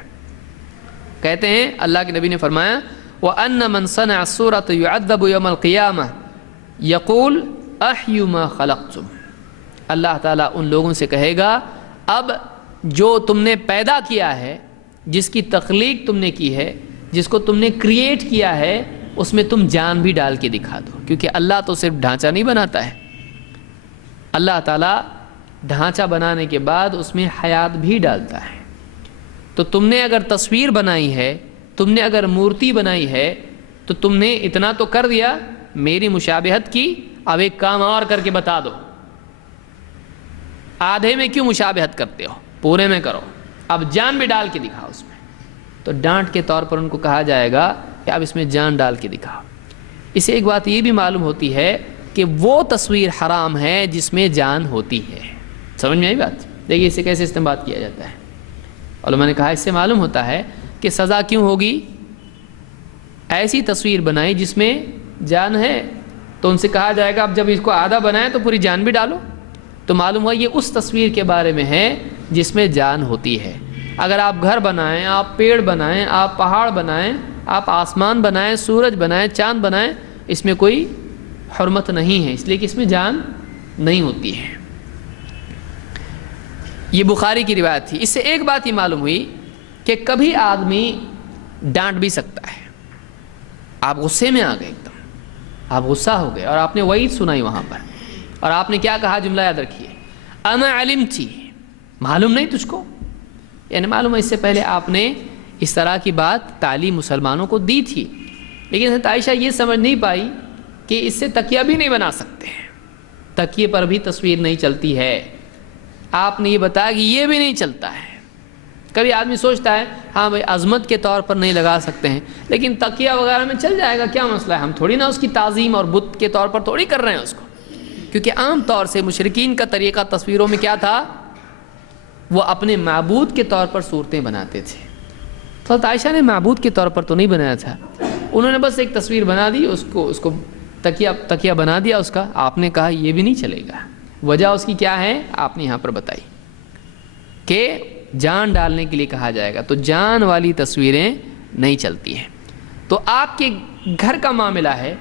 کہتے ہیں اللہ کے نبی نے فرمایا وَأَنَّ مَنْ صَنَعَ الصُّورَةَ يُعَذَّبُ يَوْمَ الْقِيَامَةِ يَقُولُ أَحْيُ مَا خَلَقْتُمْ، اللہ تعالیٰ ان لوگوں سے کہے گا اب جو تم نے پیدا کیا ہے، جس کی تخلیق تم نے کی ہے، جس کو تم نے کریٹ کیا ہے، اس میں تم جان بھی ڈال کے دکھا دو، کیونکہ اللہ تو صرف ڈھانچہ نہیں بناتا ہے، اللہ تعالیٰ ڈھانچہ بنانے کے بعد اس میں حیات بھی ڈالتا ہے۔ تو تم نے اگر تصویر بنائی ہے، تم نے اگر مورتی بنائی ہے، تو تم نے اتنا تو کر دیا، میری مشابہت کی، اب ایک کام اور کر کے بتا دو۔ آدھے میں کیوں مشابہت کرتے ہو، پورے میں کرو، اب جان بھی ڈال کے دکھاؤ اس میں۔ تو ڈانٹ کے طور پر ان کو کہا جائے گا کہ اب اس میں جان ڈال کے دکھاؤ۔ اس سے ایک بات یہ بھی معلوم ہوتی ہے کہ وہ تصویر حرام ہے جس میں جان ہوتی ہے۔ سمجھ میں آئی بات؟ دیکھیے اسے کیسے استنباط کیا جاتا ہے۔ علماء نے کہا اس سے معلوم ہوتا ہے کہ سزا کیوں ہوگی، ایسی تصویر بنائی جس میں جان ہے، تو ان سے کہا جائے گا اب جب اس کو آدھا بنائے تو پوری جان بھی ڈالو۔ تو معلوم ہوا یہ اس تصویر کے بارے میں ہے جس میں جان ہوتی ہے۔ اگر آپ گھر بنائیں، آپ پیڑ بنائیں، آپ پہاڑ بنائیں، آپ آسمان بنائیں، سورج بنائیں، چاند بنائیں، اس میں کوئی حرمت نہیں ہے، اس لیے کہ اس میں جان نہیں ہوتی ہے۔ یہ بخاری کی روایت تھی۔ اس سے ایک بات یہ معلوم ہوئی کہ کبھی آدمی ڈانٹ بھی سکتا ہے۔ آپ غصے میں آ گئے، ایک دم آپ غصہ ہو گئے اور آپ نے وعید سنائی وہاں پر، اور آپ نے کیا کہا، جملہ یاد رکھیے، انا علمتی، معلوم نہیں تجھ کو، یعنی معلوم ہے اس سے پہلے آپ نے اس طرح کی بات تعلیم مسلمانوں کو دی تھی، لیکن حضرت عائشہ یہ سمجھ نہیں پائی کہ اس سے تکیہ بھی نہیں بنا سکتے، تکیے پر بھی تصویر نہیں چلتی ہے۔ آپ نے یہ بتایا کہ یہ بھی نہیں چلتا ہے۔ کبھی آدمی سوچتا ہے ہاں بھائی عظمت کے طور پر نہیں لگا سکتے ہیں، لیکن تکیہ وغیرہ میں چل جائے گا، کیا مسئلہ ہے، ہم تھوڑی نا اس کی تعظیم اور بت کے طور پر تھوڑی کر رہے ہیں اس کو، کیونکہ عام طور سے مشرکین کا طریقہ تصویروں میں کیا تھا، وہ اپنے معبود کے طور پر صورتیں بناتے تھے۔ تو حضرت عائشہ نے معبود کے طور پر تو نہیں بنایا تھا، انہوں نے بس ایک تصویر بنا دی، اس کو تکیہ بنا دیا اس کا۔ آپ نے کہا یہ بھی نہیں چلے گا، وجہ اس کی کیا ہے آپ نے یہاں پر بتائی کہ جان ڈالنے کے لیے کہا جائے گا، تو جان والی تصویریں نہیں چلتی ہیں۔ تو آپ کے گھر کا معاملہ ہے،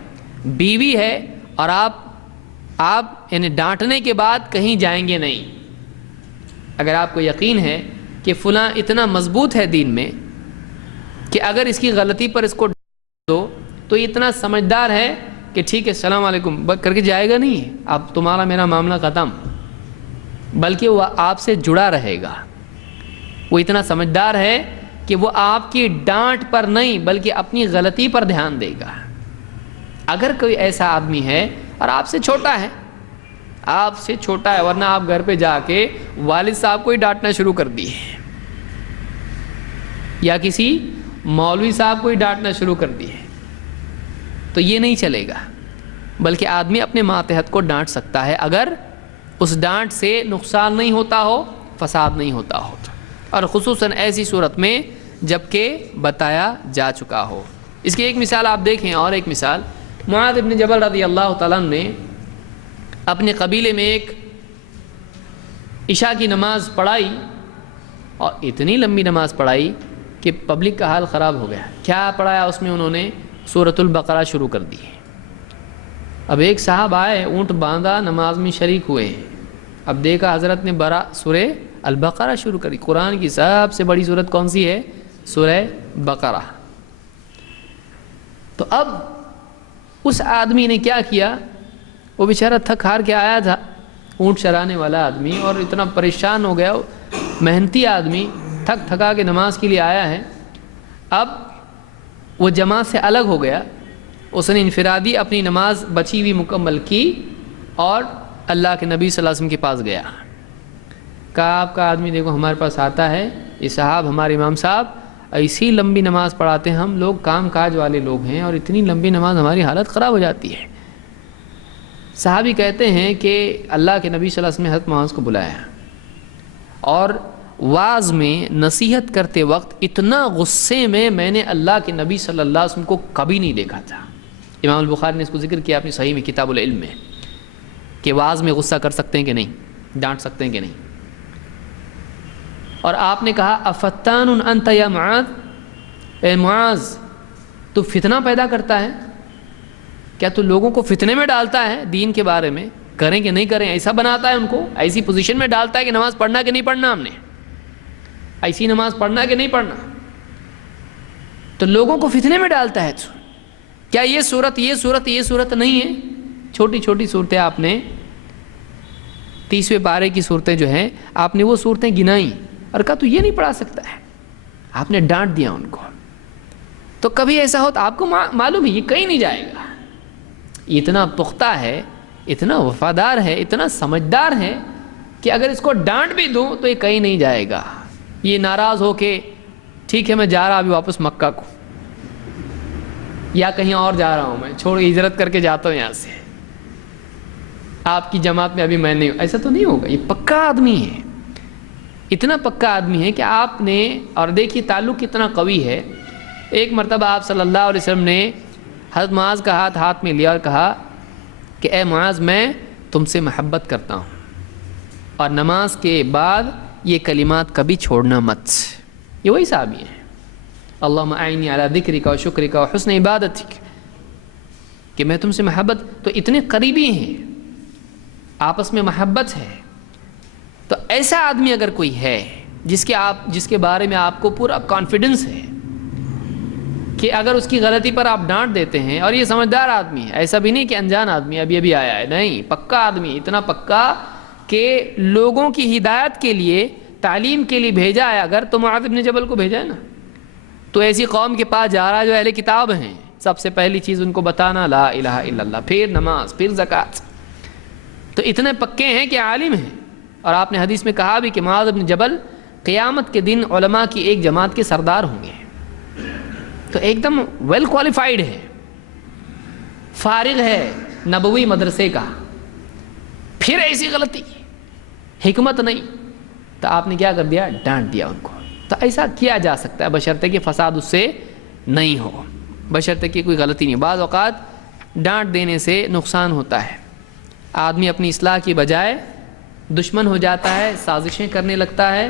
بیوی ہے، اور آپ یعنی ڈانٹنے کے بعد کہیں جائیں گے نہیں۔ اگر آپ کو یقین ہے کہ فلاں اتنا مضبوط ہے دین میں کہ اگر اس کی غلطی پر اس کو دو تو یہ اتنا سمجھدار ہے کہ ٹھیک ہے السلام علیکم کر کے جائے گا نہیں، اب تمہارا میرا معاملہ ختم، بلکہ وہ آپ سے جڑا رہے گا۔ وہ اتنا سمجھدار ہے کہ وہ آپ کی ڈانٹ پر نہیں بلکہ اپنی غلطی پر دھیان دے گا۔ اگر کوئی ایسا آدمی ہے اور آپ سے چھوٹا ہے، آپ سے چھوٹا ہے، ورنہ آپ گھر پہ جا کے والد صاحب کو ہی ڈانٹنا شروع کر دیے، یا کسی مولوی صاحب کو ہی ڈانٹنا شروع کر دیے، تو یہ نہیں چلے گا، بلکہ آدمی اپنے ماتحت کو ڈانٹ سکتا ہے اگر اس ڈانٹ سے نقصان نہیں ہوتا ہو، فساد نہیں ہوتا ہو، اور خصوصاً ایسی صورت میں جب کہ بتایا جا چکا ہو۔ اس کی ایک مثال آپ دیکھیں، اور ایک مثال، معاذ بن جبل رضی اللہ تعالیٰ عنہ نے اپنے قبیلے میں ایک عشاء کی نماز پڑھائی، اور اتنی لمبی نماز پڑھائی کہ پبلک کا حال خراب ہو گیا۔ کیا پڑھایا اس میں انہوں نے؟ سورۃ البقرہ شروع کر دی۔ اب ایک صاحب آئے، اونٹ باندھا، نماز میں شریک ہوئے، اب دیکھا حضرت نے سورہ البقرہ شروع کری۔ قرآن کی سب سے بڑی سورت کون سی ہے؟ سورہ بقرہ۔ تو اب اس آدمی نے کیا کیا، وہ بیچارہ تھک ہار کے آیا تھا، اونٹ چرانے والا آدمی، اور اتنا پریشان ہو گیا، محنتی آدمی تھک تھکا کے نماز کے لیے آیا ہے۔ اب وہ جماعت سے الگ ہو گیا، اس نے انفرادی اپنی نماز بچی ہوئی مکمل کی، اور اللہ کے نبی صلی اللہ علیہ وسلم کے پاس گیا، کہا آپ کا آدمی دیکھو ہمارے پاس آتا ہے، یہ صاحب ہمارے امام صاحب ایسی لمبی نماز پڑھاتے ہیں، ہم لوگ کام کاج والے لوگ ہیں، اور اتنی لمبی نماز ہماری حالت خراب ہو جاتی ہے۔ صحابی کہتے ہیں کہ اللہ کے نبی صلی اللہ علیہ وسلم نے حضرت معاذ کو بلایا، اور واعظ میں نصیحت کرتے وقت اتنا غصے میں نے اللہ کے نبی صلی اللہ علیہ وسلم کو کبھی نہیں دیکھا تھا۔ امام البخاری نے اس کو ذکر کیا اپنی صحیح میں کتاب العلم میں، کہ واعظ میں غصہ کر سکتے ہیں کہ نہیں، ڈانٹ سکتے ہیں کہ نہیں۔ اور آپ نے کہا افتان انت یا معاذ، اے معاذ تو فتنہ پیدا کرتا ہے، کیا تو لوگوں کو فتنے میں ڈالتا ہے دین کے بارے میں، کریں کہ نہیں کریں ایسا بناتا ہے، ان کو ایسی پوزیشن میں ڈالتا ہے کہ نماز پڑھنا کہ نہیں پڑھنا ہم نے۔ ایسی نماز پڑھنا کہ نہیں پڑھنا، تو لوگوں کو فتنے میں ڈالتا ہے۔ کیا یہ صورت نہیں ہے؟ چھوٹی چھوٹی صورتیں آپ نے 30ویں پارے کی صورتیں جو ہیں آپ نے وہ صورتیں گنائیں اور کہا تو یہ نہیں پڑھا سکتا ہے، آپ نے ڈانٹ دیا ان کو۔ تو کبھی ایسا ہوتا آپ کو معلوم ہے یہ کہیں نہیں جائے گا، اتنا پختہ ہے، اتنا وفادار ہے، اتنا سمجھدار ہے کہ اگر اس کو ڈانٹ بھی دوں تو یہ کہیں نہیں جائے گا۔ یہ ناراض ہو کے ٹھیک ہے میں جا رہا ابھی واپس مکہ کو، یا کہیں اور جا رہا ہوں، میں چھوڑ ہجرت کر کے جاتا ہوں یہاں سے، آپ کی جماعت میں ابھی میں نہیں ہوں، ایسا تو نہیں ہوگا۔ یہ پکا آدمی ہے، اتنا پکا آدمی ہے کہ آپ نے، اور دیکھیے تعلق کتنا قوی ہے۔ ایک مرتبہ آپ صلی اللہ علیہ وسلم نے حضرت معاذ کا ہاتھ میں لیا اور کہا کہ اے معاذ میں تم سے محبت کرتا ہوں، اور نماز کے بعد یہ کلمات کبھی چھوڑنا مت۔ یہ وہی صحابی ہیں، اللہم اعنی علی ذکرک و شکرک و حسن عبادتک، کہ میں تم سے محبت، تو اتنے قریبی ہیں، آپس میں محبت ہے۔ تو ایسا آدمی اگر کوئی ہے جس کے بارے میں آپ کو پورا کانفیڈنس ہے کہ اگر اس کی غلطی پر آپ ڈانٹ دیتے ہیں، اور یہ سمجھدار آدمی ہے، ایسا بھی نہیں کہ انجان آدمی ابھی آیا ہے، نہیں، پکا آدمی، اتنا پکا کہ لوگوں کی ہدایت کے لیے، تعلیم کے لیے بھیجا ہے اگر، تو معاذ بن جبل کو بھیجا ہے نا، تو ایسی قوم کے پاس جا رہا ہے جو اہل کتاب ہیں، سب سے پہلی چیز ان کو بتانا لا الہ الا اللہ، پھر نماز، پھر زکوٰۃ، تو اتنے پکے ہیں کہ عالم ہیں۔ اور آپ نے حدیث میں کہا بھی کہ معاذ بن جبل قیامت کے دن علماء کی ایک جماعت کے سردار ہوں گے، تو ایک دم ویل کوالیفائیڈ ہے، فارغ ہے نبوی مدرسے کا، پھر ایسی غلطی، حکمت نہیں، تو آپ نے کیا کر دیا؟ ڈانٹ دیا ان کو۔ تو ایسا کیا جا سکتا ہے بشرطے کہ فساد اس سے نہیں ہو، بشرطے کہ کوئی غلطی نہیں۔ بعض اوقات ڈانٹ دینے سے نقصان ہوتا ہے، آدمی اپنی اصلاح کی بجائے دشمن ہو جاتا ہے، سازشیں کرنے لگتا ہے،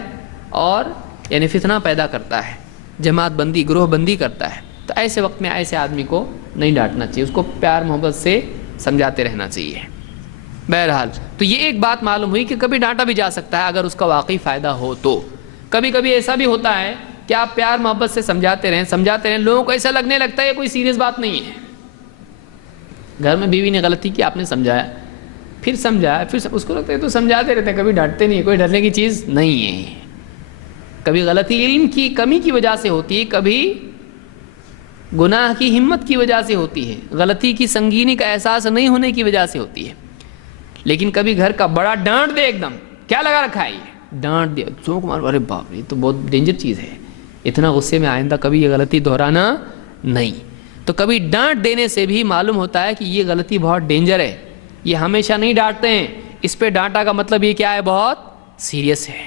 اور یعنی فتنہ پیدا کرتا ہے، جماعت بندی، گروہ بندی کرتا ہے۔ تو ایسے وقت میں ایسے آدمی کو نہیں ڈانٹنا چاہیے، اس کو پیار محبت سے سمجھاتے رہنا چاہیے۔ بہرحال تو یہ ایک بات معلوم ہوئی کہ کبھی ڈانٹا بھی جا سکتا ہے اگر اس کا واقعی فائدہ ہو تو۔ کبھی کبھی ایسا بھی ہوتا ہے کہ آپ پیار محبت سے سمجھاتے رہیں، لوگوں کو ایسا لگنے لگتا ہے یہ کوئی سیریس بات نہیں ہے۔ گھر میں بیوی نے غلطی کی، آپ نے سمجھایا، پھر اس کو لگتا ہے تو سمجھاتے رہتے ہیں، کبھی ڈانٹتے نہیں، کوئی ڈرنے کی چیز نہیں ہے۔ کبھی غلطی علم کی کمی کی وجہ سے ہوتی ہے، کبھی گناہ کی ہمت کی وجہ سے ہوتی ہے، غلطی کی سنگینی کا احساس نہیں ہونے کی وجہ سے ہوتی ہے۔ لیکن کبھی گھر کا بڑا ڈانٹ دے، ایک دم کیا لگا رکھا ہے یہ، ڈانٹ دیا، چونک مار، ارے باپ رے، تو بہت ڈینجر چیز ہے، اتنا غصے میں آئندہ کبھی یہ غلطی دہرانا نہیں۔ تو کبھی ڈانٹ دینے سے بھی معلوم ہوتا ہے کہ یہ غلطی بہت ڈینجر ہے، یہ ہمیشہ نہیں ڈانٹتے ہیں، اس پہ ڈانٹا کا مطلب یہ کیا ہے، بہت سیریس ہے۔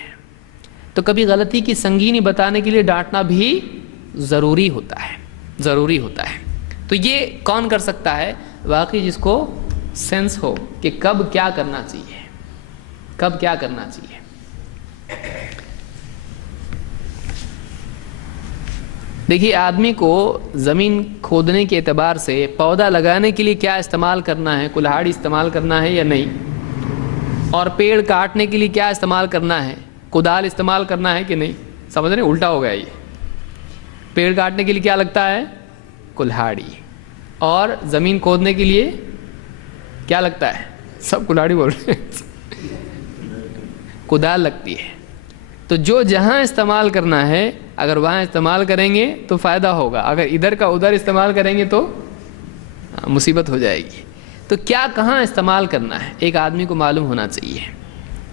تو کبھی غلطی کی سنگینی بتانے کے لیے ڈانٹنا بھی ضروری ہوتا ہے۔ تو یہ کون کر سکتا ہے؟ واقعی جس کو سینس ہو کہ کب کیا کرنا چاہیے۔ دیکھیے آدمی کو زمین کھودنے کے اعتبار سے پودا لگانے کے لیے کیا استعمال کرنا ہے، کلہاڑی استعمال کرنا ہے یا نہیں، اور پیڑ کاٹنے کے لیے کیا استعمال کرنا ہے، کدال استعمال کرنا ہے کہ نہیں۔ سمجھ رہے ہیں؟ الٹا ہو گیا یہ، پیڑ کاٹنے کے لیے کیا لگتا ہے؟ کلہاڑی، اور زمین کھودنے کے لیے کیا لگتا ہے؟ سب کلہاڑی بول رہے ہیں، کدال لگتی ہے۔ تو جو جہاں استعمال کرنا ہے اگر وہاں استعمال کریں گے تو فائدہ ہوگا، اگر ادھر کا ادھر استعمال کریں گے تو مصیبت ہو جائے گی۔ تو کیا کہاں استعمال کرنا ہے ایک آدمی کو معلوم ہونا چاہیے،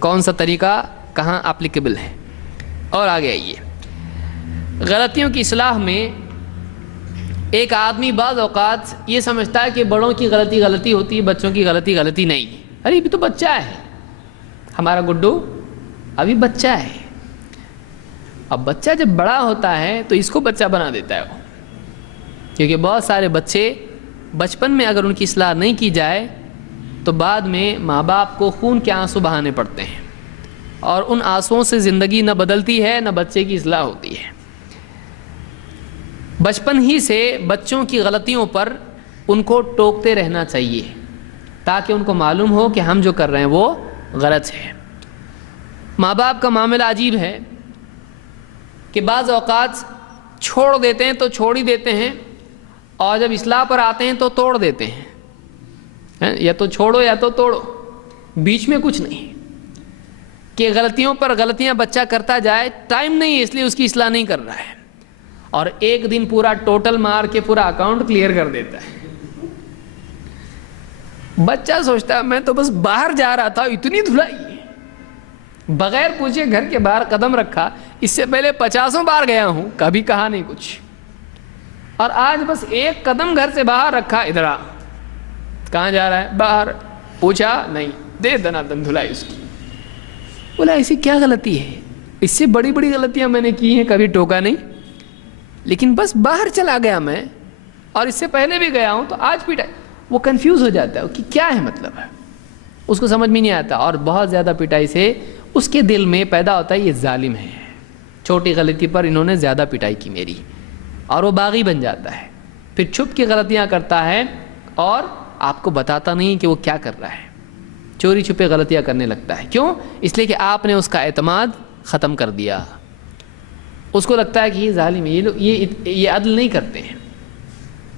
کون سا طریقہ کہاں اپلیکیبل ہے۔ اور آگے آئیے، غلطیوں کی اصلاح میں ایک آدمی بعض اوقات یہ سمجھتا ہے کہ بڑوں کی غلطی ہوتی ہے، بچوں کی غلطی نہیں، ارے ابھی تو بچہ ہے، ہمارا گڈو ابھی بچہ ہے۔ اب بچہ جب بڑا ہوتا ہے تو اس کو بچہ بنا دیتا ہے وہ، کیونکہ بہت سارے بچے بچپن میں اگر ان کی اصلاح نہیں کی جائے تو بعد میں ماں باپ کو خون کے آنسو بہانے پڑتے ہیں، اور ان آنسوؤں سے زندگی نہ بدلتی ہے نہ بچے کی اصلاح ہوتی ہے۔ بچپن ہی سے بچوں کی غلطیوں پر ان کو ٹوکتے رہنا چاہیے تاکہ ان کو معلوم ہو کہ ہم جو کر رہے ہیں وہ غلط ہے۔ ماں باپ کا معاملہ عجیب ہے، کہ بعض اوقات چھوڑ دیتے ہیں تو چھوڑ ہی دیتے ہیں، اور جب اصلاح پر آتے ہیں تو توڑ دیتے ہیں، یا تو چھوڑو یا تو توڑو، بیچ میں کچھ نہیں کہ غلطیوں پر غلطیاں بچہ کرتا جائے، ٹائم نہیں ہے اس لیے اس کی اصلاح نہیں کر رہا ہے، اور ایک دن پورا ٹوٹل مار کے پورا اکاؤنٹ کلیئر کر دیتا ہے۔ بچہ سوچتا ہے میں تو بس باہر جا رہا تھا، اتنی دھلائی، بغیر پوچھے گھر کے باہر قدم رکھا، اس سے پہلے 50 بار گیا ہوں، کبھی کہا نہیں کچھ، اور آج بس ایک قدم گھر سے باہر رکھا، ادھر آ، کہاں جا رہا ہے؟ باہر، پوچھا نہیں، دے دنا دن دھلائی اس کی۔ بولا ایسی کیا غلطی ہے؟ اس سے بڑی بڑی غلطیاں میں نے کی ہیں، کبھی ٹوکا نہیں، لیکن بس باہر چلا گیا میں، اور اس سے پہلے بھی گیا ہوں تو آج پیٹا۔ وہ کنفیوز ہو جاتا ہے کہ کیا ہے مطلب ہے، اس کو سمجھ میں نہیں آتا، اور بہت زیادہ پٹائی سے اس کے دل میں پیدا ہوتا ہے یہ ظالم ہے، چھوٹی غلطی پر انہوں نے زیادہ پٹائی کی میری، اور وہ باغی بن جاتا ہے، پھر چھپ کے غلطیاں کرتا ہے اور آپ کو بتاتا نہیں کہ وہ کیا کر رہا ہے، چوری چھپے غلطیاں کرنے لگتا ہے۔ کیوں؟ اس لیے کہ آپ نے اس کا اعتماد ختم کر دیا، اس کو لگتا ہے کہ یہ ظالم ہے، یہ عدل نہیں کرتے ہیں،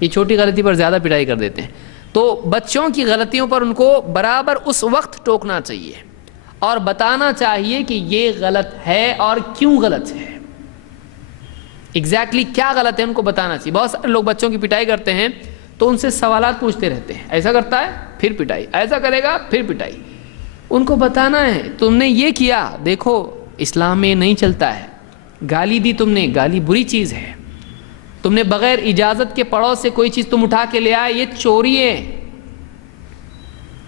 یہ چھوٹی غلطی پر زیادہ پٹائی کر دیتے ہیں۔ تو بچوں کی غلطیوں پر ان کو برابر اس وقت ٹوکنا چاہیے اور بتانا چاہیے کہ یہ غلط ہے اور کیوں غلط ہے، ایگزیکٹلی کیا غلط ہے ان کو بتانا چاہیے۔ بہت سارے لوگ بچوں کی پٹائی کرتے ہیں تو ان سے سوالات پوچھتے رہتے ہیں، ایسا کرتا ہے پھر پٹائی، ایسا کرے گا پھر پٹائی۔ ان کو بتانا ہے تم نے یہ کیا، دیکھو اسلام میں نہیں چلتا ہے، گالی دی تم نے، گالی بری چیز ہے، تم نے بغیر اجازت کے پڑوس سے کوئی چیز تم اٹھا کے لے آئے، یہ چوری ہے،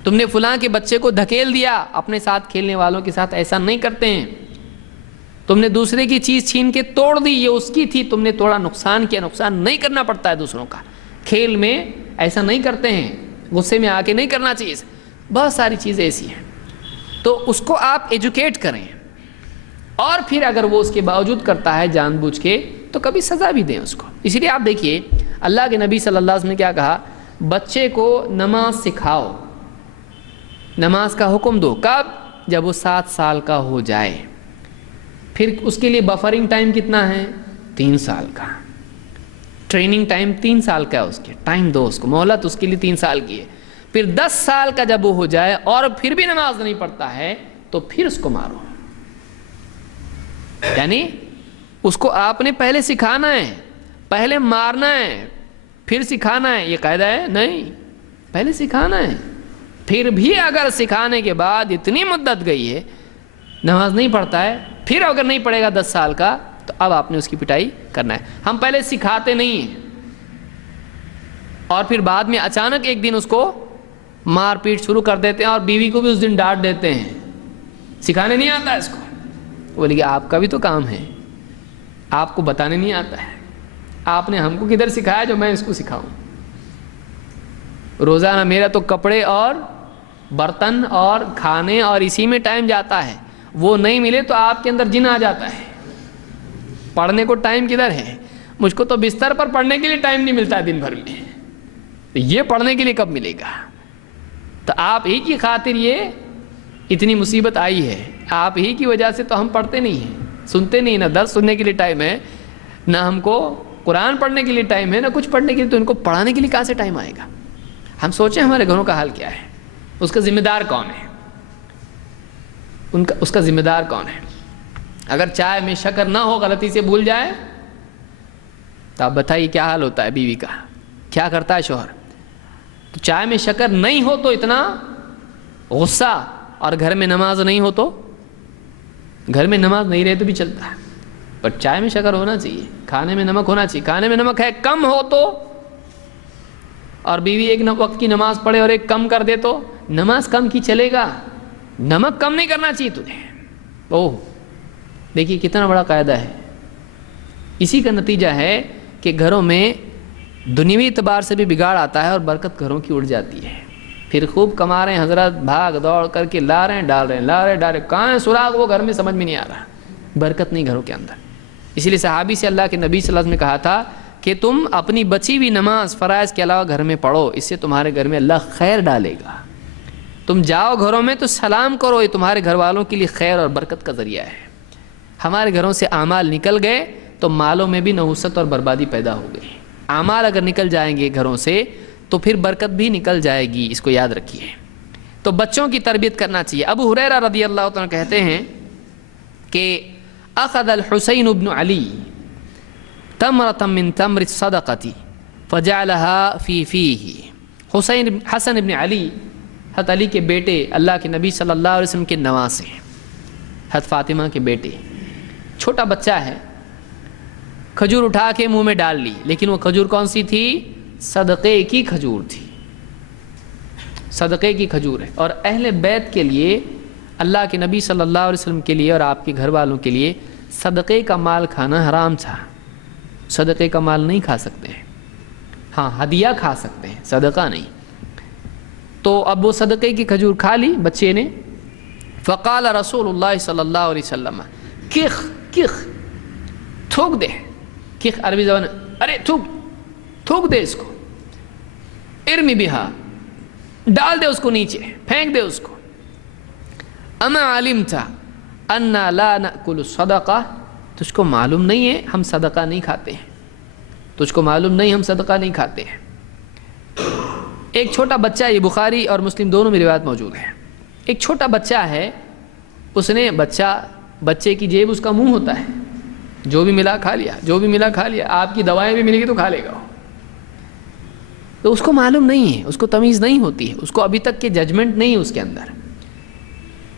تم نے فلاں کے بچے کو دھکیل دیا، اپنے ساتھ کھیلنے والوں کے ساتھ ایسا نہیں کرتے ہیں، تم نے دوسرے کی چیز چھین کے توڑ دی، یہ اس کی تھی، تم نے توڑا، نقصان کیا، نقصان نہیں کرنا پڑتا ہے دوسروں کا، کھیل میں ایسا نہیں کرتے ہیں، غصے میں آ کے نہیں کرنا چاہیے، بہت ساری چیزیں ایسی ہیں۔ تو اس کو آپ ایجوکیٹ کریں، اور پھر اگر وہ اس کے باوجود کرتا ہے جان بوجھ کے تو کبھی سزا بھی دیں اس کو۔ اسی لیے آپ دیکھیے اللہ کے نبی صلی اللہ علیہ وسلم نے کیا کہا، بچے کو نماز سکھاؤ، نماز کا حکم دو، کب؟ جب وہ 7 سال کا ہو جائے، پھر اس کے لیے بفرنگ ٹائم کتنا ہے؟ 3 سال کا، ٹریننگ ٹائم 3 سال کا ہے، اس کے ٹائم دو، اس کو مہلت اس کے لیے 3 سال کی ہے۔ پھر 10 سال کا جب وہ ہو جائے اور پھر بھی نماز نہیں پڑھتا ہے تو پھر اس کو مارو، یعنی اس کو آپ نے پہلے سکھانا ہے، پہلے مارنا ہے پھر سکھانا ہے، یہ قاعدہ ہے نہیں، پہلے سکھانا ہے، پھر بھی اگر سکھانے کے بعد اتنی مدت گئی ہے نماز نہیں پڑھتا ہے، پھر اگر نہیں پڑھے گا 10 سال کا تو اب آپ نے اس کی پٹائی کرنا ہے۔ ہم پہلے سکھاتے نہیں ہیں اور پھر بعد میں اچانک ایک دن اس کو مار پیٹ شروع کر دیتے ہیں اور بیوی کو بھی اس دن ڈانٹ دیتے ہیں، سکھانے نہیں آتا اس کو، بولے کہ آپ کا بھی تو کام ہے، آپ کو بتانے نہیں آتا ہے، آپ نے ہم کو کدھر سکھایا جو میں اس کو سکھاؤں؟ روزانہ میرا تو کپڑے اور برتن اور کھانے اور اسی میں ٹائم جاتا ہے، وہ نہیں ملے تو آپ کے اندر جن آ جاتا ہے، پڑھنے کو ٹائم کدھر ہے؟ مجھ کو تو بستر پر پڑھنے کے لیے ٹائم نہیں ملتا ہے دن بھر میں، یہ پڑھنے کے لیے کب ملے گا؟ تو آپ ہی کی خاطر یہ اتنی مصیبت آئی ہے، آپ ہی کی وجہ سے تو ہم پڑھتے نہیں ہیں، سنتے نہیں، نہ درس سننے کے لیے ٹائم ہے، نہ ہم کو قرآن پڑھنے کے لیے ٹائم ہے، نہ کچھ پڑھنے کے لیے، تو ان کو پڑھانے کے لیے کہاں سے ٹائم آئے گا؟ ہم سوچیں ہمارے گھروں کا حال کیا ہے، اس کا ذمہ دار کون ہے؟ اس کا ذمہ دار کون ہے؟ اگر چائے میں شکر نہ ہو، غلطی سے بھول جائے تو آپ بتائیے کیا حال ہوتا ہے بیوی کا، کیا کرتا ہے شوہر؟ تو چائے میں شکر نہیں ہو تو اتنا غصہ، اور گھر میں نماز نہیں ہو تو، گھر میں نماز نہیں رہے تو بھی چلتا ہے، پر چائے میں شکر ہونا چاہیے، کھانے میں نمک ہونا چاہیے، کھانے میں نمک ہے کم ہو تو، اور بیوی ایک وقت کی نماز پڑھے اور ایک کم کر دے تو نماز کم کی چلے گا، نمک کم نہیں کرنا چاہیے تجھے۔ اوہ دیکھیے کتنا بڑا قاعدہ ہے، اسی کا نتیجہ ہے کہ گھروں میں دنیوی اعتبار سے بھی بگاڑ آتا ہے اور برکت گھروں کی اڑ جاتی ہے، پھر خوب کما رہے ہیں حضرت، بھاگ دوڑ کر کے لا رہے ہیں ڈال رہے ہیں، لا رہے ڈال رہے، کہاں ہے سراغ وہ گھر میں سمجھ میں نہیں آ رہا، برکت نہیں گھروں کے اندر۔ اسی لیے صحابی سے اللہ کے نبی صلی اللہ علیہ وسلم نے کہا تھا کہ تم اپنی بچی ہوئی نماز فرائض کے علاوہ گھر میں پڑھو، اس سے تمہارے گھر میں اللہ خیر ڈالے گا، تم جاؤ گھروں میں تو سلام کرو، یہ تمہارے گھر والوں کے لیے خیر اور برکت کا ذریعہ ہے۔ ہمارے گھروں سے اعمال نکل گئے تو مالوں میں بھی نحوست اور بربادی پیدا ہو گئی. اعمال اگر نکل جائیں گے گھروں سے تو پھر برکت بھی نکل جائے گی، اس کو یاد رکھیے. تو بچوں کی تربیت کرنا چاہیے. ابو ہریرہ رضی اللہ عنہ کہتے ہیں کہ اخذ الحسین بن علی تمرۃ من تمر الصدقۃ فجعلها فی فیہ. حسن ابن علی حضرت علی کے بیٹے، اللہ کے نبی صلی اللہ علیہ وسلم کے نواسے، حضرت فاطمہ کے بیٹے، چھوٹا بچہ ہے، کھجور اٹھا کے منہ میں ڈال لی، لیکن وہ کھجور کون سی تھی؟ صدقے کی کھجور تھی، صدقے کی کھجور ہے. اور اہل بیت کے لیے، اللہ کے نبی صلی اللہ علیہ وسلم کے لیے اور آپ کے گھر والوں کے لیے صدقے کا مال کھانا حرام تھا. صدقے کا مال نہیں کھا سکتے ہیں، ہاں ہدیہ کھا سکتے ہیں، صدقہ نہیں. تو اب وہ صدقے کی کھجور کھا لی بچے نے. فقال رسول اللہ صلی اللہ علیہ وسلم کخ کخ، تھوک دے. کخ عربی زبان، ارے تھوک دے اس کو. ارمی بہا، ڈال دے اس کو نیچے، پھینک دے اس کو. اما علمت انا لا ناکل الصدقہ، تجھ کو معلوم نہیں ہے ہم صدقہ نہیں کھاتے ہیں، تجھ کو معلوم نہیں ہم صدقہ نہیں کھاتے ہیں. ایک چھوٹا بچہ، یہ بخاری اور مسلم دونوں میں روایت موجود ہے، ایک چھوٹا بچہ ہے، اس نے بچے کی جیب اس کا منہ ہوتا ہے، جو بھی ملا کھا لیا، جو بھی ملا کھا لیا. آپ کی دوائیں بھی ملے گی تو کھا لے گا. تو اس کو معلوم نہیں ہے، اس کو تمیز نہیں ہوتی ہے، اس کو ابھی تک کہ ججمنٹ نہیں ہے اس کے اندر.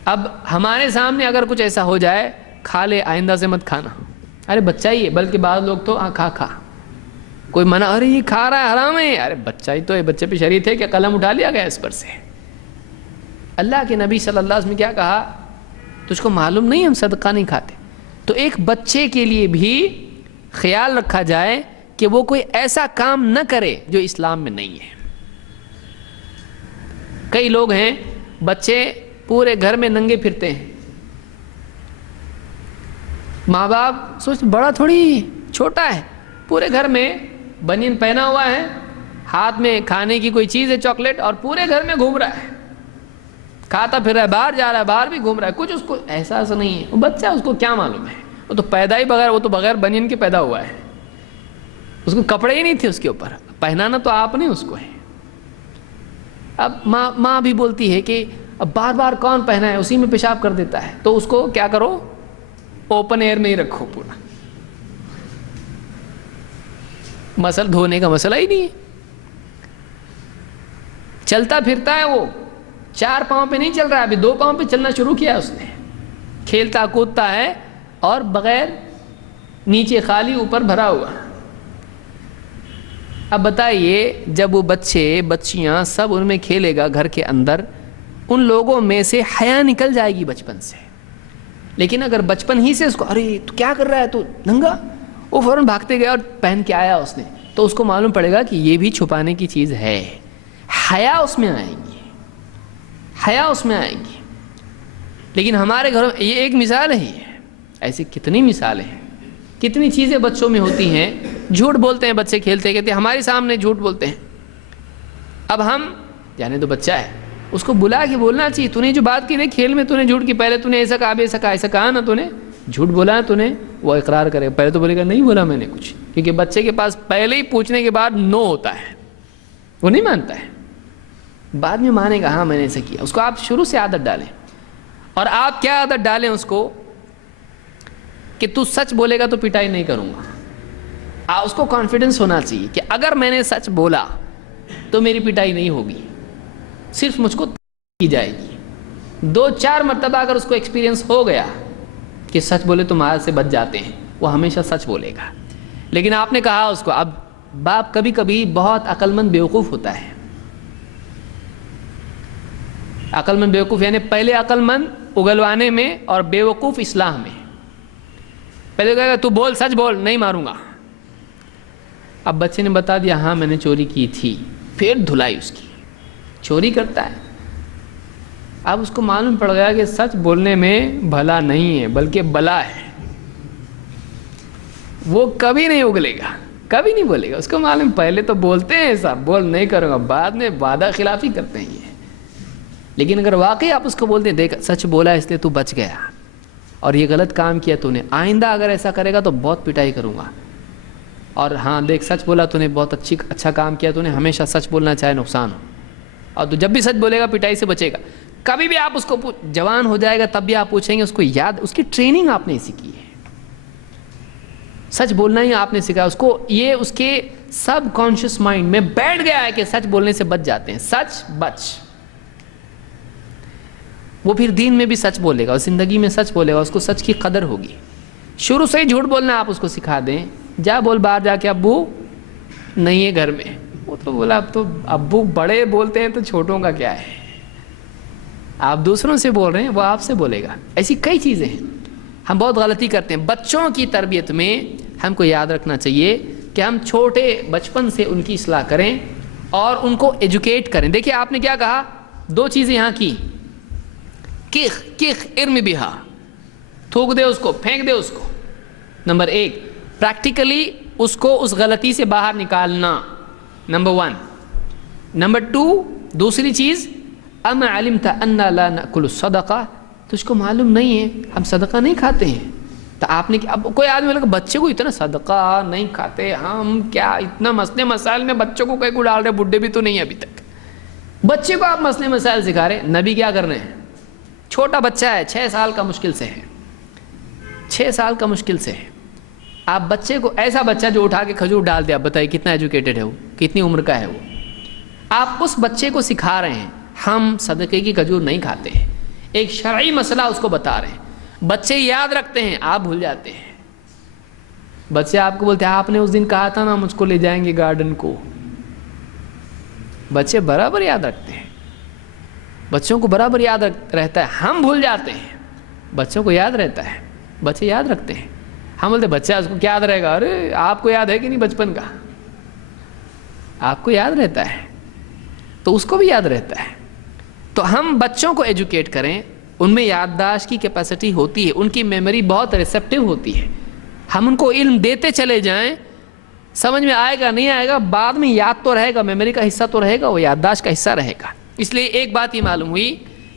اب ہمارے سامنے اگر کچھ ایسا ہو جائے، کھا لے، آئندہ سے مت کھانا. ارے بچہ ہی ہے، بلکہ بعض لوگ تو کھا کوئی منع، ارے یہ کھا رہا ہے حرام ہے. ارے بچہ ہی تو ہے، بچے پہ شریعت ہے کہ قلم اٹھا لیا گیا اس پر سے. اللہ کے نبی صلی اللہ علیہ وسلم نے کیا کہا؟ تجھ کو معلوم نہیں ہم صدقہ نہیں کھاتے. تو ایک بچے کے لیے بھی خیال رکھا جائے کہ وہ کوئی ایسا کام نہ کرے جو اسلام میں نہیں ہے. کئی لوگ ہیں، بچے پورے گھر میں ننگے پھرتے ہیں، ماں باپ سوچ بڑا تھوڑی چھوٹا ہے، پورے گھر میں بنین پہنا ہوا ہے، ہاتھ میں کھانے کی کوئی چیز ہے، چاکلیٹ، اور پورے گھر میں گھوم رہا ہے، کھاتا پھر رہا ہے، باہر جا رہا ہے، باہر بھی گھوم رہا ہے. کچھ اس کو احساس نہیں ہے. وہ بچہ، اس کو کیا معلوم ہے؟ وہ تو پیدا ہی بغیر، وہ تو بغیر بنین کے پیدا ہوا ہے، اس کو کپڑے ہی نہیں تھے اس کے اوپر، پہنانا تو آپ نے اس کو ہے. اب ماں بھی بولتی ہے کہ اب بار بار کون پہنا ہے، اسی میں پیشاب کر دیتا ہے، تو اس کو کیا کرو، اوپن ایئر میں ہی رکھو. پورا مسل دھونے کا مسئلہ ہی نہیں ہے. چلتا پھرتا ہے، وہ 4 پاؤں پہ نہیں چل رہا ہے، ابھی 2 پاؤں پہ چلنا شروع کیا اس نے، کھیلتا کودتا ہے اور بغیر نیچے خالی، اوپر بھرا ہوا. اب بتائیے، جب وہ بچے بچیاں سب ان میں کھیلے گا گھر کے اندر، ان لوگوں میں سے حیا نکل جائے گی بچپن سے. لیکن اگر بچپن ہی سے اس کو، ارے تو کیا کر رہا ہے، تو ننگا، وہ فوراً بھاگتے گیا اور پہن کے آیا اس نے، تو اس کو معلوم پڑے گا کہ یہ بھی چھپانے کی چیز ہے. حیا اس میں آئے گی، حیا اس میں آئے گی. لیکن ہمارے گھروں میں یہ ایک مثال ہے، ایسی کتنی مثالیں ہیں، کتنی چیزیں بچوں میں ہوتی ہیں. جھوٹ بولتے ہیں بچے، کھیلتے کہتے ہیں ہمارے سامنے جھوٹ بولتے ہیں. اب ہم جانے تو بچہ ہے، اس کو بلا کے بولنا چاہیے، تو نے جو بات کی نا کھیل میں، تو نے جھوٹ کی، پہلے تو نے ایسا کہا، ایسا کہا، ایسا کہا نا، تو نے جھوٹ بولا نا، تو نے، وہ اقرار کرے. پہلے تو بولے گا نہیں بولا میں نے کچھ، کیونکہ بچے کے پاس پہلے ہی پوچھنے کے بعد نو ہوتا ہے، وہ نہیں مانتا ہے. بعد میں مانے گا ہاں میں نے ایسا کیا. اس کو آپ شروع سے عادت ڈالیں. اور آپ کیا عادت ڈالیں اس کو کہ تو سچ بولے گا تو پٹائی نہیں کروں گا. اس کو کانفیڈنس ہونا چاہیے کہ اگر میں نے سچ بولا تو میری پٹائی نہیں ہوگی، صرف مجھ کو کی جائے گی. 2-4 مرتبہ اگر اس کو ایکسپیرینس ہو گیا کہ سچ بولے تو مار سے بچ جاتے ہیں، وہ ہمیشہ سچ بولے گا. لیکن آپ نے کہا اس کو، اب باپ کبھی کبھی بہت عقل مند بیوقوف ہوتا ہے. عقل مند بیوقوف یعنی پہلے عقل مند اگلوانے میں اور بیوقوف اصلاح میں. پہلے کہے گا تو بول، سچ بول، نہیں ماروں گا. اب بچے نے بتا دیا ہاں میں نے چوری کی تھی، پھر دھلائی اس کی، چوری کرتا ہے. اب اس کو معلوم پڑ گیا کہ سچ بولنے میں بھلا نہیں ہے بلکہ بلا ہے. وہ کبھی نہیں اگلے گا، کبھی نہیں بولے گا. اس کو معلوم، پہلے تو بولتے ہیں ایسا، بول نہیں کروں گا، بعد میں وعدہ خلافی کرتے ہیں یہ. لیکن اگر واقعی آپ اس کو بولتے ہیں دیکھ سچ بولا اس لیے تو بچ گیا، اور یہ غلط کام کیا تو نے، آئندہ اگر ایسا کرے گا تو بہت پٹائی کروں گا، اور ہاں دیکھ سچ بولا تو نے، بہت اچھا کام کیا تو نے، ہمیشہ سچ بولنا چاہے نقصان ہو، اور تو جب بھی سچ بولے گا پٹائی سے بچے گا۔ کبھی بھی آپ اس کو جوان ہو جائے گا تب بھی آپ پوچھیں گے اس کو یاد، اس کی ٹریننگ آپ نے اسی کی ہے، سچ بولنا ہی آپ نے سکھایا اس کو، یہ اس کے سب کانشیس مائنڈ میں بیٹھ گیا ہے کہ سچ بولنے سے بچ جاتے ہیں، سچ بچ، وہ پھر دین میں بھی سچ بولے گا اور زندگی میں سچ بولے گا، اس کو سچ کی قدر ہوگی۔ شروع سے ہی جھوٹ بولنا آپ اس کو سکھا دیں، جا بول باہر جا کے ابو نہیں ہے گھر میں، وہ تو بولا اب تو ابو بڑے بولتے ہیں تو چھوٹوں کا کیا ہے، آپ دوسروں سے بول رہے ہیں وہ آپ سے بولے گا۔ ایسی کئی چیزیں ہیں، ہم بہت غلطی کرتے ہیں۔ بچوں کی تربیت میں ہم کو یاد رکھنا چاہیے کہ ہم چھوٹے بچپن سے ان کی اصلاح کریں اور ان کو ایجوکیٹ کریں۔ دیکھیے آپ نے کیا کہا، دو چیزیں یہاں کی، کیخ کیخ ارم بہا، تھوک دے اس کو، پھینک دے اس کو، نمبر ایک پریکٹیکلی اس کو اس غلطی سے باہر نکالنا، نمبر ون۔ نمبر ٹو دوسری چیز، ام علمت ان لا ناکل الصدقہ، تجھ کو معلوم نہیں ہے ہم صدقہ نہیں کھاتے ہیں، تو آپ نے اب کوئی آدمی لگا بچے کو اتنا صدقہ نہیں کھاتے ہم، کیا اتنا مسئلے مسائل میں بچوں کو کہیں کو ڈال رہے، بڈھے بھی تو نہیں ابھی تک، بچے کو آپ مسئلے مسائل سکھا رہے۔ نبی کیا کر رہے ہیں، چھوٹا بچہ ہے 6 سال کا مشکل سے ہے، 6 سال کا مشکل سے ہے، آپ بچے کو، ایسا بچہ جو اٹھا کے کھجور ڈال دیا، بتائیے کتنا ایجوکیٹڈ ہے وہ، کتنی عمر کا ہے وہ، آپ اس بچے کو سکھا رہے ہیں ہم صدقے کی کھجور نہیں کھاتے ہیں، ایک شرعی مسئلہ اس کو بتا رہے ہیں۔ بچے یاد رکھتے ہیں، آپ بھول جاتے ہیں۔ بچے آپ کو بولتے ہیں آپ نے اس دن کہا تھا نا مجھ کو لے جائیں گے گارڈن کو، بچے برابر یاد رکھتے ہیں، بچوں کو برابر یاد رہتا ہے، ہم بھول جاتے ہیں، بچوں کو یاد رہتا ہے، بچے یاد رکھتے ہیں۔ ہم بولتے بچہ اس کو کیا یاد رہے گا، ارے آپ کو یاد ہے کہ نہیں بچپن کا، آپ کو یاد رہتا ہے تو اس کو بھی یاد رہتا ہے۔ تو ہم بچوں کو ایجوکیٹ کریں، ان میں یادداشت کی کیپیسٹی ہوتی ہے، ان کی میموری بہت ریسیپٹیو ہوتی ہے، ہم ان کو علم دیتے چلے جائیں، سمجھ میں آئے گا نہیں آئے گا، بعد میں یاد تو رہے گا، میموری کا حصہ تو رہے گا، وہ یادداشت کا حصہ رہے گا۔ اس لیے ایک بات یہ معلوم ہوئی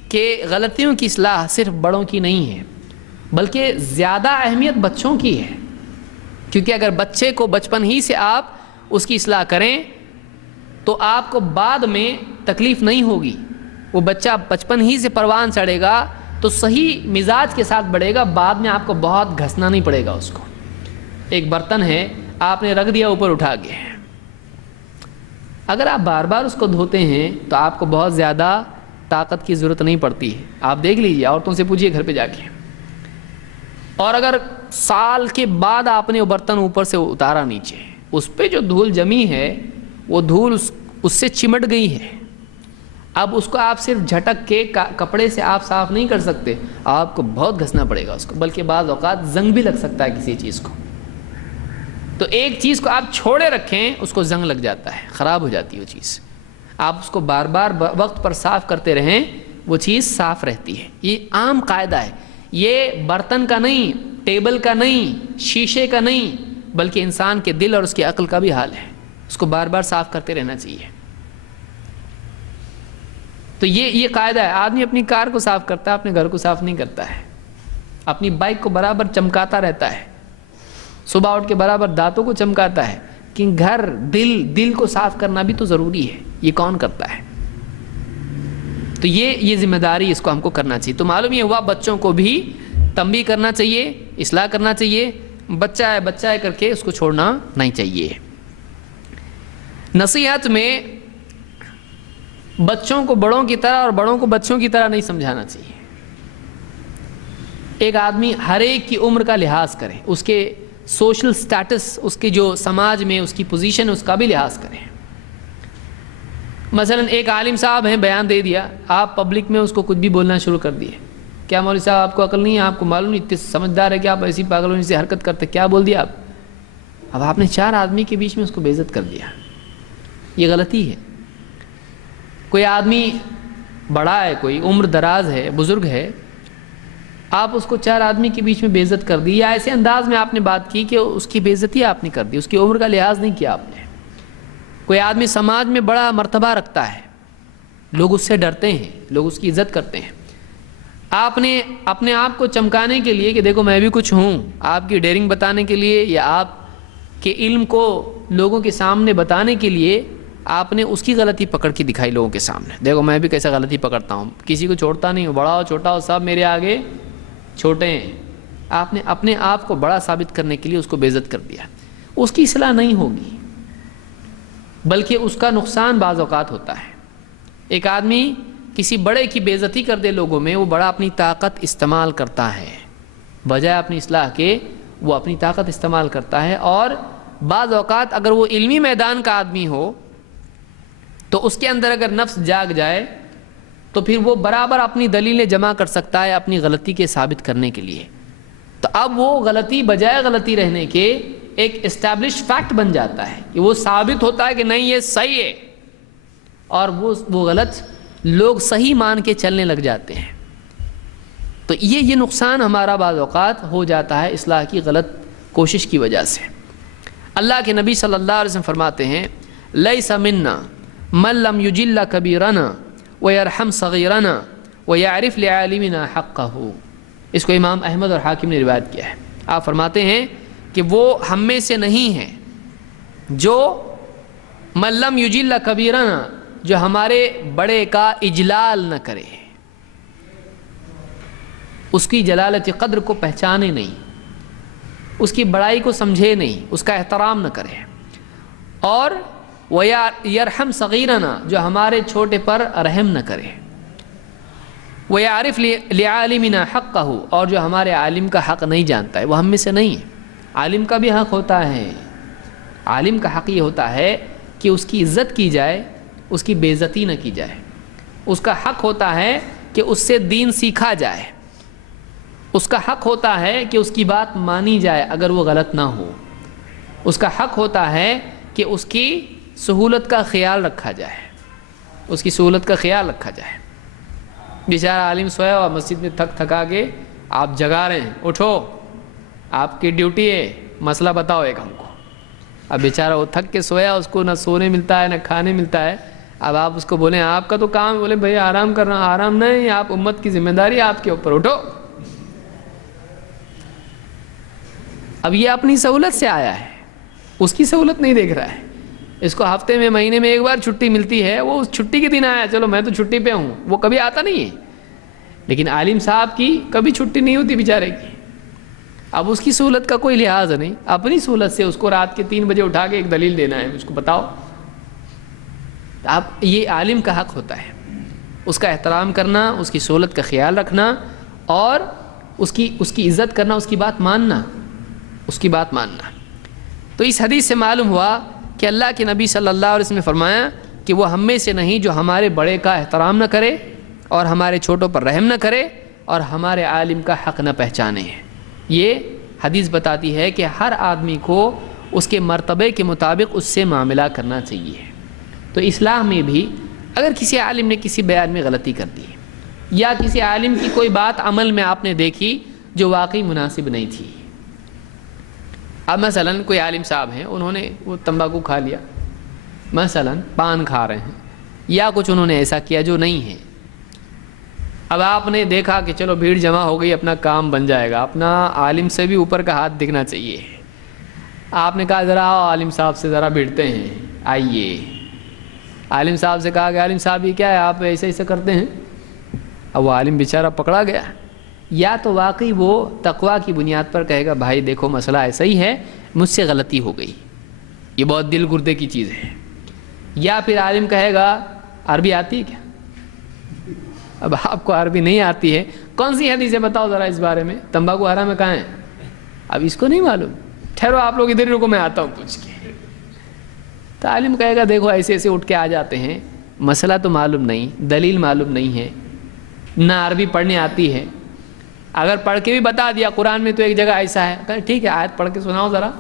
کہ غلطیوں کی اصلاح صرف بڑوں کی نہیں ہے، بلکہ زیادہ اہمیت بچوں کی ہے، کیونکہ اگر بچے کو بچپن ہی سے آپ اس کی اصلاح کریں تو آپ کو بعد میں تکلیف نہیں ہوگی، وہ بچہ بچپن ہی سے پروان چڑھے گا تو صحیح مزاج کے ساتھ بڑھے گا، بعد میں آپ کو بہت گھسنا نہیں پڑے گا اس کو۔ ایک برتن ہے آپ نے رکھ دیا اوپر اٹھا کے، اگر آپ بار بار اس کو دھوتے ہیں تو آپ کو بہت زیادہ طاقت کی ضرورت نہیں پڑتی ہے، آپ دیکھ لیجیے، عورتوں سے پوچھیے گھر پہ جا کے۔ اور اگر سال کے بعد آپ نے وہ برتن اوپر سے اتارا نیچے، اس پہ جو دھول جمی ہے وہ دھول اس سے چمٹ گئی ہے، اب اس کو آپ صرف جھٹک کے کپڑے سے آپ صاف نہیں کر سکتے، آپ کو بہت گھسنا پڑے گا اس کو، بلکہ بعض اوقات زنگ بھی لگ سکتا ہے کسی چیز کو۔ تو ایک چیز کو آپ چھوڑے رکھیں اس کو زنگ لگ جاتا ہے، خراب ہو جاتی ہے وہ چیز، آپ اس کو بار بار وقت پر صاف کرتے رہیں، وہ چیز صاف رہتی ہے۔ یہ عام قاعدہ ہے، یہ برتن کا نہیں، ٹیبل کا نہیں، شیشے کا نہیں، بلکہ انسان کے دل اور اس کی عقل کا بھی حال ہے، اس کو بار بار صاف کرتے رہنا چاہیے۔ تو یہ قاعدہ ہے، آدمی اپنی کار کو صاف کرتا ہے، اپنے گھر کو صاف نہیں کرتا ہے، اپنی بائک کو برابر چمکاتا رہتا ہے، صبح اٹھ کے برابر دانتوں کو چمکاتا ہے، کہ گھر دل کو صاف کرنا بھی تو ضروری ہے، یہ کون کرتا ہے؟ تو یہ ذمہ داری اس کو ہم کو کرنا چاہیے۔ تو معلوم یہ ہوا بچوں کو بھی تنبیہ کرنا چاہیے، اصلاح کرنا چاہیے، بچہ ہے کر کے اس کو چھوڑنا نہیں چاہیے۔ نصیحت میں بچوں کو بڑوں کی طرح اور بڑوں کو بچوں کی طرح نہیں سمجھانا چاہیے۔ ایک آدمی ہر ایک کی عمر کا لحاظ کرے، اس کے سوشل سٹیٹس، اس کی جو سماج میں اس کی پوزیشن، اس کا بھی لحاظ کریں۔ مثلا ایک عالم صاحب ہیں، بیان دے دیا، آپ پبلک میں اس کو کچھ بھی بولنا شروع کر دیے، کیا مولوی صاحب آپ کو عقل نہیں ہے، آپ کو معلوم نہیں، اتنے سمجھدار ہے کہ آپ ایسی پاگلوں سے حرکت کرتے، کیا بول دیا آپ؟ اب آپ نے 4 آدمی کے بیچ میں اس کو بے عزت کر دیا، یہ غلطی ہے۔ کوئی آدمی بڑا ہے، کوئی عمر دراز ہے، بزرگ ہے، آپ اس کو 4 آدمی کے بیچ میں بے عزت کر دی، یا ایسے انداز میں آپ نے بات کی کہ اس کی بے عزتی آپ نے کر دی، اس کی عمر کا لحاظ نہیں کیا آپ نے۔ کوئی آدمی سماج میں بڑا مرتبہ رکھتا ہے، لوگ اس سے ڈرتے ہیں، لوگ اس کی عزت کرتے ہیں، آپ نے اپنے آپ کو چمکانے کے لیے کہ دیکھو میں بھی کچھ ہوں، آپ کی ڈیرنگ بتانے کے لیے یا آپ کے علم کو لوگوں کے سامنے بتانے کے لیے آپ نے اس کی غلطی پکڑ کے دکھائی لوگوں کے سامنے، دیکھو میں بھی کیسے غلطی پکڑتا ہوں، کسی کو چھوڑتا نہیں ہوں، بڑا ہو چھوٹا ہو سب میرے آگے چھوٹے ہیں۔ آپ نے اپنے آپ کو بڑا ثابت کرنے کے لیے اس کو بے عزت کر دیا۔ اس کی اصلاح نہیں ہوگی، بلکہ اس کا نقصان بعض اوقات ہوتا ہے۔ ایک آدمی کسی بڑے کی بے عزتی کر دے لوگوں میں، وہ بڑا اپنی طاقت استعمال کرتا ہے، بجائے اپنی اصلاح کے وہ اپنی طاقت استعمال کرتا ہے۔ اور بعض اوقات اگر وہ علمی میدان کا آدمی ہو تو اس کے اندر اگر نفس جاگ جائے تو پھر وہ برابر اپنی دلیلیں جمع کر سکتا ہے اپنی غلطی کے ثابت کرنے کے لیے۔ تو اب وہ غلطی بجائے غلطی رہنے کے ایک اسٹیبلش فیکٹ بن جاتا ہے کہ وہ ثابت ہوتا ہے کہ نہیں یہ صحیح ہے، اور وہ غلط لوگ صحیح مان کے چلنے لگ جاتے ہیں۔ تو یہ نقصان ہمارا بعض اوقات ہو جاتا ہے اصلاح کی غلط کوشش کی وجہ سے۔ اللہ کے نبی صلی اللہ علیہ وسلم فرماتے ہیں لیس منا من لم یجل کبیرنا ویرحم صغیرنا ویعرف لعالمنا حقہ۔ اس کو امام احمد اور حاکم نے روایت کیا ہے۔ آپ فرماتے ہیں کہ وہ ہم میں سے نہیں ہے جو من لم یجل کبیرنا، جو ہمارے بڑے کا اجلال نہ کرے، اس کی جلالت قدر کو پہچانے نہیں، اس کی بڑائی کو سمجھے نہیں، اس کا احترام نہ کرے، اور وَيَرْحَمْ صَغِيرَنَا، جو ہمارے چھوٹے پر رحم نہ کرے، وَيَعْرِفْ لِعَالِمِنَا حَقَّهُ، اور جو ہمارے عالم کا حق نہیں جانتا ہے، وہ ہم میں سے نہیں ہے۔ عالم کا بھی حق ہوتا ہے، عالم کا حق یہ ہوتا ہے کہ اس کی عزت کی جائے، اس کی بے عزتی نہ کی جائے۔ اس کا حق ہوتا ہے کہ اس سے دین سیکھا جائے، اس کا حق ہوتا ہے کہ اس کی بات مانی جائے اگر وہ غلط نہ ہو، اس کا حق ہوتا ہے کہ اس کی سہولت کا خیال رکھا جائے، اس کی سہولت کا خیال رکھا جائے۔ بیچارہ عالم سویا ہوا مسجد میں تھک تھکا کے آپ جگا رہے ہیں، اٹھو آپ کی ڈیوٹی ہے، مسئلہ بتاؤ ایک ہم کو۔ اب بیچارہ وہ تھک کے سویا، اس کو نہ سونے ملتا ہے نہ کھانے ملتا ہے۔ اب آپ اس کو بولیں آپ کا تو کام، بولے بھئی آرام کرنا، آرام نہیں، آپ امت کی ذمہ داری آپ کے اوپر، اٹھو۔ اب یہ اپنی سہولت سے آیا ہے، اس کی سہولت نہیں دیکھ رہا ہے۔ اس کو ہفتے میں مہینے میں ایک بار چھٹی ملتی ہے، وہ اس چھٹی کے دن آیا، چلو میں تو چھٹی پہ ہوں، وہ کبھی آتا نہیں ہے۔ لیکن عالم صاحب کی کبھی چھٹی نہیں ہوتی بیچارے کی۔ اب اس کی سہولت کا کوئی لحاظ نہیں، اپنی سہولت سے اس کو رات کے 3 بجے اٹھا کے ایک دلیل دینا ہے، اس کو بتاؤ۔ اب یہ عالم کا حق ہوتا ہے، اس کا احترام کرنا، اس کی سہولت کا خیال رکھنا، اور اس کی عزت کرنا، اس کی بات ماننا، اس کی بات ماننا۔ تو اس حدیث سے معلوم ہوا کہ اللہ کے نبی صلی اللہ علیہ وسلم نے فرمایا کہ وہ ہم میں سے نہیں جو ہمارے بڑے کا احترام نہ کرے اور ہمارے چھوٹوں پر رحم نہ کرے اور ہمارے عالم کا حق نہ پہچانے۔ یہ حدیث بتاتی ہے کہ ہر آدمی کو اس کے مرتبے کے مطابق اس سے معاملہ کرنا چاہیے۔ تو اصلاح میں بھی اگر کسی عالم نے کسی بیان میں غلطی کر دی یا کسی عالم کی کوئی بات عمل میں آپ نے دیکھی جو واقعی مناسب نہیں تھی، اب مثلا کوئی عالم صاحب ہیں، انہوں نے وہ تمباکو کھا لیا، مثلا پان کھا رہے ہیں، یا کچھ انہوں نے ایسا کیا جو نہیں ہے۔ اب آپ نے دیکھا کہ چلو بھیڑ جمع ہو گئی، اپنا کام بن جائے گا، اپنا عالم سے بھی اوپر کا ہاتھ دکھنا چاہیے۔ آپ نے کہا ذرا عالم صاحب سے ذرا بھیڑتے ہیں، آئیے۔ عالم صاحب سے کہا کہ عالم صاحب یہ کیا ہے، آپ ایسے ایسے کرتے ہیں۔ اب وہ عالم بیچارہ پکڑا گیا، یا تو واقعی وہ تقویٰ کی بنیاد پر کہے گا بھائی دیکھو مسئلہ ایسا ہی ہے، مجھ سے غلطی ہو گئی، یہ بہت دل گردے کی چیز ہے، یا پھر عالم کہے گا عربی آتی ہے کیا؟ اب آپ کو عربی نہیں آتی ہے، کون سی حدیث ہے بتاؤ ذرا اس بارے میں، تمباکو حرام ہے کہاں ہے؟ اب اس کو نہیں معلوم، ٹھہرو آپ لوگ ادھر رکو میں آتا ہوں پوچھ کے۔ تو عالم کہے گا دیکھو ایسے ایسے اٹھ کے آ جاتے ہیں، مسئلہ تو معلوم نہیں، دلیل معلوم نہیں ہے، نہ عربی پڑھنے آتی ہے، اگر پڑھ کے بھی بتا دیا قرآن میں تو ایک جگہ ایسا ہے، کہ ٹھیک ہے آیت پڑھ کے سناؤ ذرا۔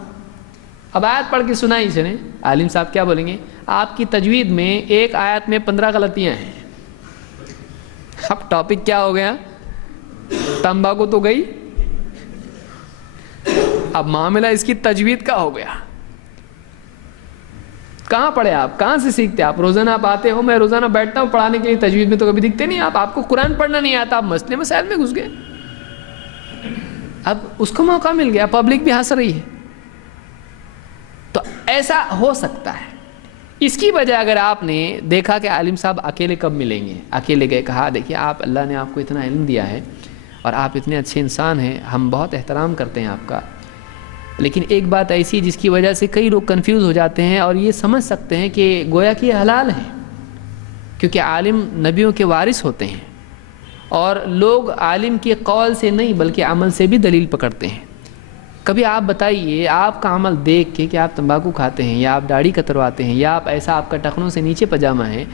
اب آیت پڑھ کے سنائی اس نے، عالم صاحب کیا بولیں گے؟ آپ کی تجوید میں ایک آیت میں 15 غلطیاں ہیں۔ اب ٹاپک کیا ہو گیا؟ تمباکو تو گئی، اب معاملہ اس کی تجوید کا ہو گیا۔ کہاں پڑھے آپ؟ کہاں سے سیکھتے آپ؟ روزانہ آپ آتے ہو، میں روزانہ بیٹھتا ہوں پڑھانے کے لیے، تجوید میں تو کبھی دکھتے نہیں آپ کو قرآن پڑھنا نہیں آتا، آپ مسئلے مسائل میں گھس گئے. اب اس کو موقع مل گیا، پبلک بھی ہنس رہی ہے. تو ایسا ہو سکتا ہے. اس کی وجہ اگر آپ نے دیکھا کہ عالم صاحب اکیلے کب ملیں گے، اکیلے گئے، کہا دیکھیے آپ، اللہ نے آپ کو اتنا علم دیا ہے اور آپ اتنے اچھے انسان ہیں، ہم بہت احترام کرتے ہیں آپ کا، لیکن ایک بات ایسی جس کی وجہ سے کئی لوگ کنفیوز ہو جاتے ہیں اور یہ سمجھ سکتے ہیں کہ گویا کہ یہ حلال ہے، کیونکہ عالم نبیوں کے وارث ہوتے ہیں اور لوگ عالم کے قول سے نہیں بلکہ عمل سے بھی دلیل پکڑتے ہیں. کبھی آپ بتائیے، آپ کا عمل دیکھ کے کہ آپ تمباکو کھاتے ہیں یا آپ داڑھی کترواتے ہیں یا آپ ایسا، آپ کا ٹخنوں سے نیچے پاجامہ ہے،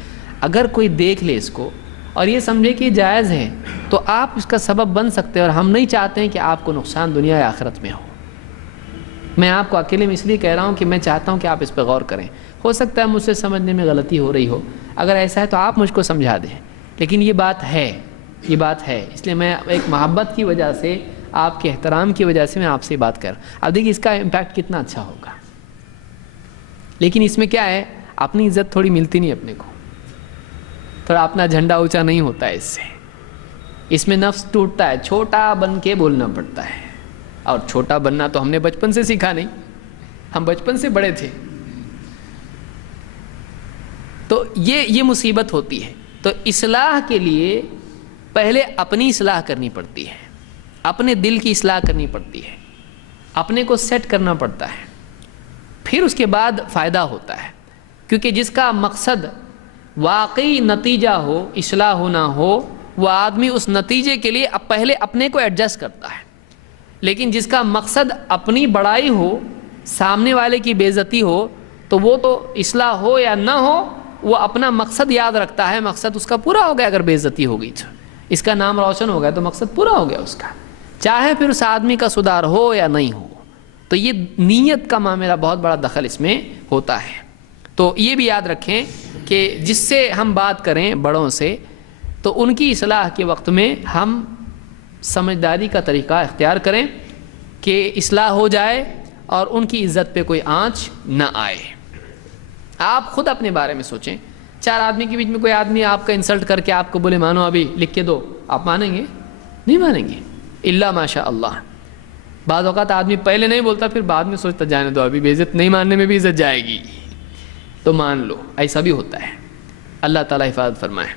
اگر کوئی دیکھ لے اس کو اور یہ سمجھے کہ جائز ہے تو آپ اس کا سبب بن سکتے ہیں، اور ہم نہیں چاہتے ہیں کہ آپ کو نقصان دنیا یا آخرت میں ہو. میں آپ کو اکیلے میں اس لیے کہہ رہا ہوں کہ میں چاہتا ہوں کہ آپ اس پہ غور کریں. ہو سکتا ہے مجھ سے سمجھنے میں غلطی ہو رہی ہو، اگر ایسا ہے تو آپ مجھ کو سمجھا دیں، لیکن یہ بات ہے، اس لیے میں ایک محبت کی وجہ سے، آپ کے احترام کی وجہ سے میں آپ سے بات کر. اب دیکھیے اس کا امپیکٹ کتنا اچھا ہوگا. لیکن اس میں کیا ہے، اپنی عزت تھوڑی ملتی نہیں اپنے کو، تھوڑا اپنا جھنڈا اونچا نہیں ہوتا ہے. اس میں نفس ٹوٹتا ہے، چھوٹا بن کے بولنا پڑتا ہے. اور چھوٹا بننا تو ہم نے بچپن سے سیکھا نہیں، ہم بچپن سے بڑے تھے. تو یہ مصیبت ہوتی ہے. تو اصلاح کے لیے پہلے اپنی اصلاح کرنی پڑتی ہے، اپنے دل کی اصلاح کرنی پڑتی ہے، اپنے کو سیٹ کرنا پڑتا ہے، پھر اس کے بعد فائدہ ہوتا ہے. کیونکہ جس کا مقصد واقعی نتیجہ ہو، اصلاح ہونا ہو، وہ آدمی اس نتیجے کے لیے پہلے اپنے کو ایڈجسٹ کرتا ہے. لیکن جس کا مقصد اپنی بڑائی ہو، سامنے والے کی بے عزتی ہو، تو وہ تو اصلاح ہو یا نہ ہو، وہ اپنا مقصد یاد رکھتا ہے، مقصد اس کا پورا ہو گیا. اگر بے عزتی ہو گئی تو اس کا نام روشن ہو گیا تو مقصد پورا ہو گیا اس کا، چاہے پھر اس آدمی کا سدھار ہو یا نہیں ہو. تو یہ نیت کا معاملہ بہت بڑا دخل اس میں ہوتا ہے. تو یہ بھی یاد رکھیں کہ جس سے ہم بات کریں بڑوں سے، تو ان کی اصلاح کے وقت میں ہم سمجھداری کا طریقہ اختیار کریں کہ اصلاح ہو جائے اور ان کی عزت پہ کوئی آنچ نہ آئے. آپ خود اپنے بارے میں سوچیں. 4 آدمی کے بیچ میں کوئی آدمی آپ کا انسلٹ کر کے آپ کو بولے مانو ابھی لکھ کے دو، آپ مانیں گے؟ نہیں مانیں گے، الا ماشاء اللہ. بعض اوقات آدمی پہلے نہیں بولتا، پھر بعد میں سوچتا جانے دو، ابھی بے عزت نہیں ماننے میں بھی عزت جائے گی تو مان لو. ایسا بھی ہوتا ہے. اللہ تعالیٰ حفاظت فرمائے.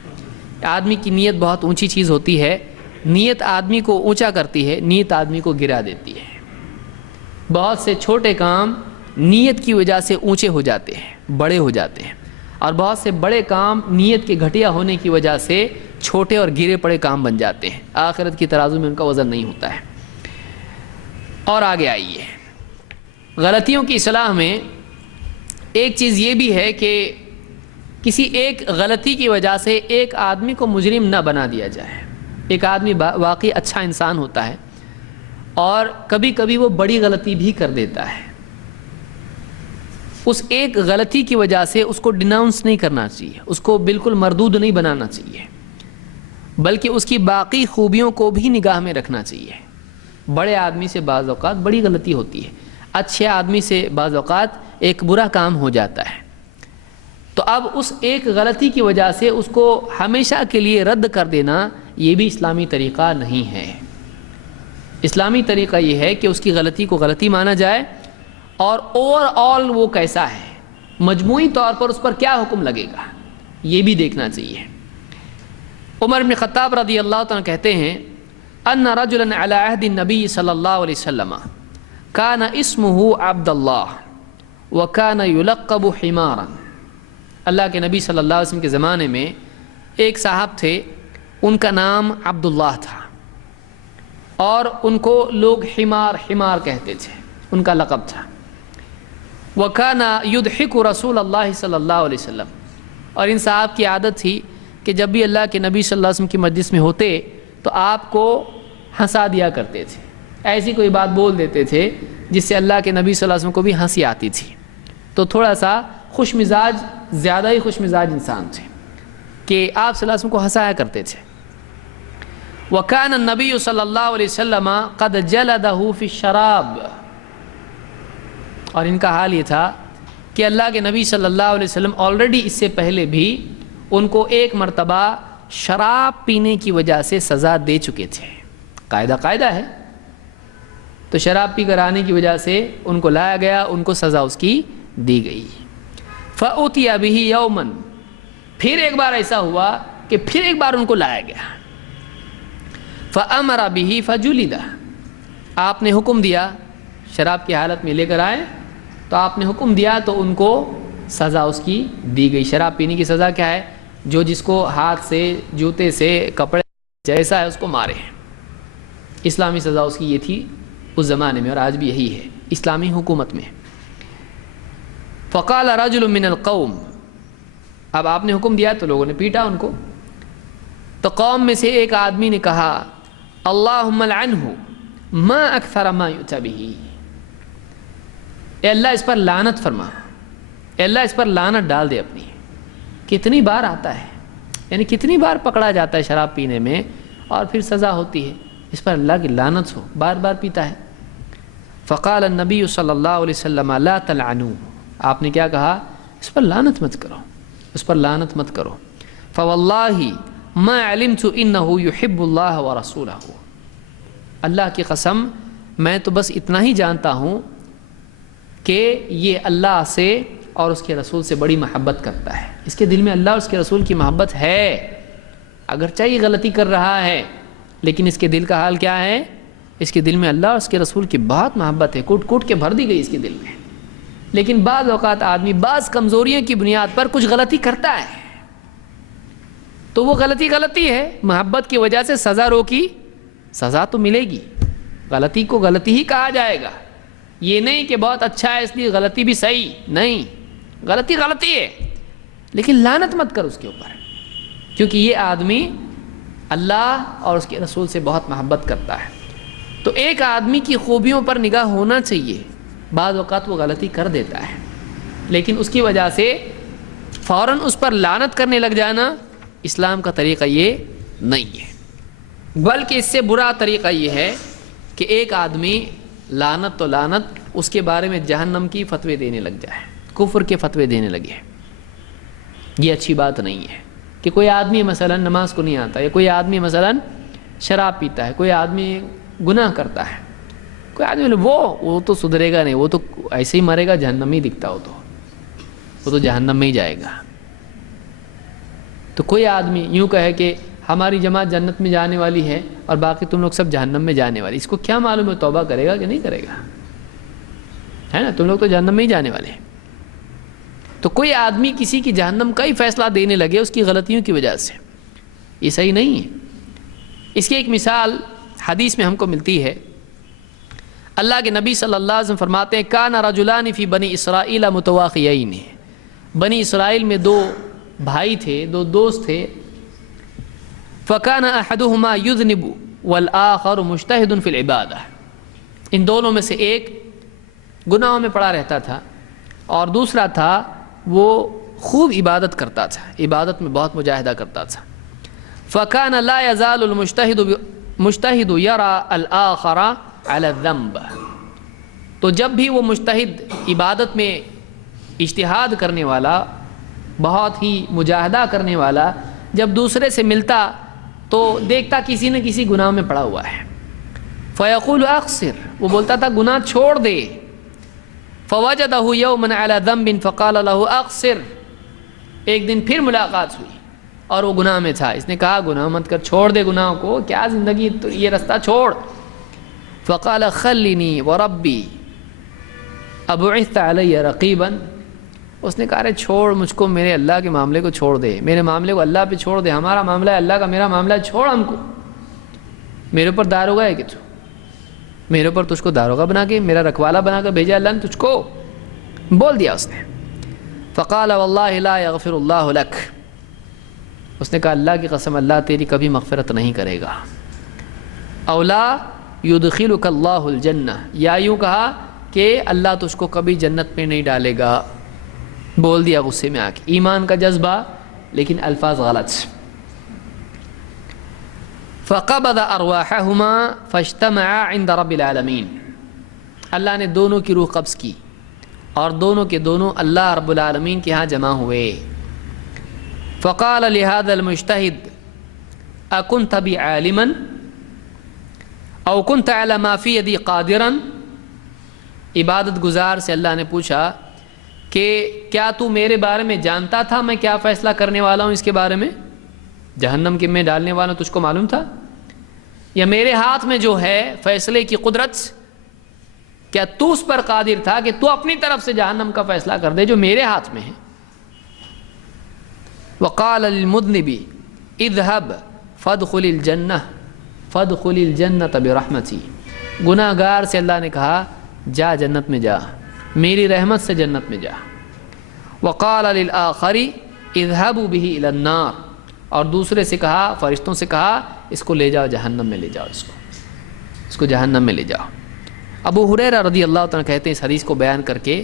آدمی کی نیت بہت اونچی چیز ہوتی ہے. نیت آدمی کو اونچا کرتی ہے، نیت آدمی کو گرا دیتی ہے. بہت سے چھوٹے کام نیت کی وجہ سے اونچے ہو جاتے ہیں، بڑے ہو جاتے ہیں، اور بہت سے بڑے کام نیت کے گھٹیا ہونے کی وجہ سے چھوٹے اور گرے پڑے کام بن جاتے ہیں. آخرت کی ترازو میں ان کا وزن نہیں ہوتا ہے. اور آگے آئیے، غلطیوں کی اصلاح میں ایک چیز یہ بھی ہے کہ کسی ایک غلطی کی وجہ سے ایک آدمی کو مجرم نہ بنا دیا جائے. ایک آدمی واقعی اچھا انسان ہوتا ہے اور کبھی کبھی وہ بڑی غلطی بھی کر دیتا ہے. اس ایک غلطی کی وجہ سے اس کو ڈیناؤنس نہیں کرنا چاہیے، اس کو بالکل مردود نہیں بنانا چاہیے، بلکہ اس کی باقی خوبیوں کو بھی نگاہ میں رکھنا چاہیے. بڑے آدمی سے بعض اوقات بڑی غلطی ہوتی ہے، اچھے آدمی سے بعض اوقات ایک برا کام ہو جاتا ہے. تو اب اس ایک غلطی کی وجہ سے اس کو ہمیشہ کے لیے رد کر دینا، یہ بھی اسلامی طریقہ نہیں ہے. اسلامی طریقہ یہ ہے کہ اس کی غلطی کو غلطی مانا جائے اور اوور آل وہ کیسا ہے، مجموعی طور پر اس پر کیا حکم لگے گا، یہ بھی دیکھنا چاہیے. عمر بن خطاب رضی اللہ عنہ کہتے ہیں ان رجلا علی عہد النبی صلی اللہ علیہ وسلم کان اسمہ عبد اللہ وکان یلقب حمارا. اللہ کے نبی صلی اللہ علیہ وسلم کے زمانے میں ایک صاحب تھے، ان کا نام عبداللہ تھا اور ان کو لوگ حمار کہتے تھے، ان کا لقب تھا. وَكَانَ يُضْحِكُ رسول اللہ صلی اللہ علیہ وسلم. اور ان صاحب کی عادت تھی کہ جب بھی اللہ کے نبی صلی اللہ علیہ وسلم کی مجلس میں ہوتے تو آپ کو ہنسا دیا کرتے تھے. ایسی کوئی بات بول دیتے تھے جس سے اللہ کے نبی صلی اللہ علیہ وسلم کو بھی ہنسی آتی تھی. تو تھوڑا سا خوش مزاج، زیادہ ہی خوش مزاج انسان تھے کہ آپ صلی اللہ علیہ وسلم کو ہنسایا کرتے تھے. وَكَانَ النَّبِيُّ صلی اللہ علیہ وسلم قَدْ جَلَدَهُ فِي الشَّرَابِ. اور ان کا حال یہ تھا کہ اللہ کے نبی صلی اللہ علیہ وسلم آلریڈی اس سے پہلے بھی ان کو ایک مرتبہ شراب پینے کی وجہ سے سزا دے چکے تھے. قاعدہ ہے. تو شراب پی کر آنے کی وجہ سے ان کو لایا گیا, ان کو سزا اس کی دی گئی. فَأُتِيَ بِهِ يَوْمًا, پھر ایک بار ایسا ہوا کہ پھر ایک بار ان کو لایا گیا. فَأَمَرَ بِهِ فَجُلِدَ, آپ نے حکم دیا, شراب کی حالت میں لے کر آئے تو آپ نے حکم دیا تو ان کو سزا اس کی دی گئی. شراب پینے کی سزا کیا ہے؟ جو جس کو ہاتھ سے, جوتے سے, کپڑے جیسا ہے اس کو مارے. اسلامی سزا اس کی یہ تھی اس زمانے میں, اور آج بھی یہی ہے اسلامی حکومت میں. فقال رجل من القوم, اب آپ نے حکم دیا تو لوگوں نے پیٹا ان کو. تو قوم میں سے ایک آدمی نے کہا اللہم لعنہ ما اکثر ما یؤتی بہ, اے اللہ اس پر لعنت فرما, اے اللہ اس پر لعنت ڈال دے اپنی. کتنی بار آتا ہے, یعنی کتنی بار پکڑا جاتا ہے شراب پینے میں اور پھر سزا ہوتی ہے, اس پر اللہ کی لعنت ہو, بار بار پیتا ہے. فقال النبی صلی اللہ علیہ وسلم لا تلعنوہ, آپ نے کیا کہا؟ اس پر لعنت مت کرو, اس پر لعنت مت کرو. فواللہ ما علمت انہ یحب اللہ ورسولہ, اللہ کی قسم میں تو بس اتنا ہی جانتا ہوں کہ یہ اللہ سے اور اس کے رسول سے بڑی محبت کرتا ہے. اس کے دل میں اللہ اور اس کے رسول کی محبت ہے, اگرچہ یہ غلطی کر رہا ہے لیکن اس کے دل کا حال کیا ہے؟ اس کے دل میں اللہ اور اس کے رسول کی بہت محبت ہے, کوٹ کوٹ کے بھر دی گئی اس کے دل میں. لیکن بعض اوقات آدمی بعض کمزوریوں کی بنیاد پر کچھ غلطی کرتا ہے, تو وہ غلطی ہے, محبت کی وجہ سے سزا روکی, سزا تو ملے گی. غلطی کو غلطی ہی کہا جائے گا, یہ نہیں کہ بہت اچھا ہے اس لیے غلطی بھی صحیح نہیں. غلطی ہے, لیکن لعنت مت کر اس کے اوپر, کیونکہ یہ آدمی اللہ اور اس کے رسول سے بہت محبت کرتا ہے. تو ایک آدمی کی خوبیوں پر نگاہ ہونا چاہیے. بعض اوقات وہ غلطی کر دیتا ہے لیکن اس کی وجہ سے فوراً اس پر لعنت کرنے لگ جانا اسلام کا طریقہ یہ نہیں ہے. بلکہ اس سے برا طریقہ یہ ہے کہ ایک آدمی لعنت تو لعنت, اس کے بارے میں جہنم کی فتوے دینے لگ جائے, کفر کے فتوے دینے لگے. یہ اچھی بات نہیں ہے کہ کوئی آدمی مثلا نماز کو نہیں آتا, یا کوئی آدمی مثلا شراب پیتا ہے, کوئی آدمی گناہ کرتا ہے, کوئی آدمی وہ تو سدھرے گا نہیں, وہ تو ایسے ہی مرے گا, جہنم ہی دکھتا ہو, وہ تو جہنم میں ہی جائے گا. تو کوئی آدمی یوں کہے کہ ہماری جماعت جنت میں جانے والی ہے اور باقی تم لوگ سب جہنم میں جانے والی, اس کو کیا معلوم ہے توبہ کرے گا کہ نہیں کرے گا, ہے نا؟ تم لوگ تو جہنم میں ہی جانے والے ہیں. تو کوئی آدمی کسی کی جہنم کا ہی فیصلہ دینے لگے اس کی غلطیوں کی وجہ سے, یہ صحیح نہیں ہے. اس کی ایک مثال حدیث میں ہم کو ملتی ہے. اللہ کے نبی صلی اللہ علیہ وسلم فرماتے ہیں کان رجلان فی بنی اسرائیل متواخیین, بنی اسرائیل میں دو بھائی تھے, دو دوست تھے. فکان احدہما یذنب والآخر مجتہد فی العبادہ, ان دونوں میں سے ایک گناہوں میں پڑا رہتا تھا اور دوسرا تھا وہ خوب عبادت کرتا تھا, عبادت میں بہت مجاہدہ کرتا تھا. فکان لا یزال المجتہد یرى الآخر علی الذنب, تو جب بھی وہ مجتہد عبادت میں اجتہاد کرنے والا, بہت ہی مجاہدہ کرنے والا, جب دوسرے سے ملتا تو دیکھتا کسی نہ کسی گناہ میں پڑا ہوا ہے. فیقول اقصر, وہ بولتا تھا گناہ چھوڑ دے. فوجدہ یوما علی ذنب فقال له اقصر, ایک دن پھر ملاقات ہوئی اور وہ گناہ میں تھا. اس نے کہا گناہ مت کر, چھوڑ دے گناہ کو, کیا زندگی یہ رستہ چھوڑ. فقال خلنی وربی ابعثت علی رقیبا, اس نے کہا رہے چھوڑ مجھ کو, میرے اللہ کے معاملے کو چھوڑ دے, میرے معاملے کو اللہ پہ چھوڑ دے, ہمارا معاملہ ہے اللہ کا, میرا معاملہ ہے, چھوڑ ہم کو. میرے اوپر داروغہ ہے کہ تو, میرے اوپر تجھ کو داروغہ بنا کے, میرا رکھوالا بنا کر بھیجا اللہ نے تجھ کو, بول دیا اس نے. فقال واللہ لا یغفر اللہ لک, اس نے کہا اللہ کی قسم اللہ تیری کبھی مغفرت نہیں کرے گا. اولا یدخلک اللہ الجنہ, یا یوں کہا کہ اللہ تجھ کو کبھی جنت میں نہیں ڈالے گا. بول دیا غصے میں آ کے, ایمان کا جذبہ لیکن الفاظ غلط. فقبض ارواحهما فاجتمعا عند رب العالمین, اللہ نے دونوں کی روح قبض کی اور دونوں کے دونوں اللہ رب العالمین کے ہاں جمع ہوئے۔ فقال لهذا المجتہد اکنت بی عالما او کنت علی ما فی یدی قادرا، عبادت گزار سے اللہ نے پوچھا کہ کیا تو میرے بارے میں جانتا تھا میں کیا فیصلہ کرنے والا ہوں، اس کے بارے میں جہنم کے میں ڈالنے والا ہوں، تجھ کو معلوم تھا؟ یا میرے ہاتھ میں جو ہے فیصلے کی قدرت، کیا تو اس پر قادر تھا کہ تو اپنی طرف سے جہنم کا فیصلہ کر دے جو میرے ہاتھ میں ہے؟ وقال للمذنب اذهب فادخل الجنہ فادخل الجنۃ برحمتی، گناہ گار سے اللہ نے کہا جا جنت میں جا، میری رحمت سے جنت میں جا۔ وقال للآخر اذهبوا به الى النار، اور دوسرے سے کہا، فرشتوں سے کہا اس کو لے جاؤ جہنم میں، لے جاؤ اس کو جہنم میں لے جاؤ۔ ابو ہریرہ رضی اللہ تعالیٰ کہتے ہیں اس حدیث کو بیان کر کے،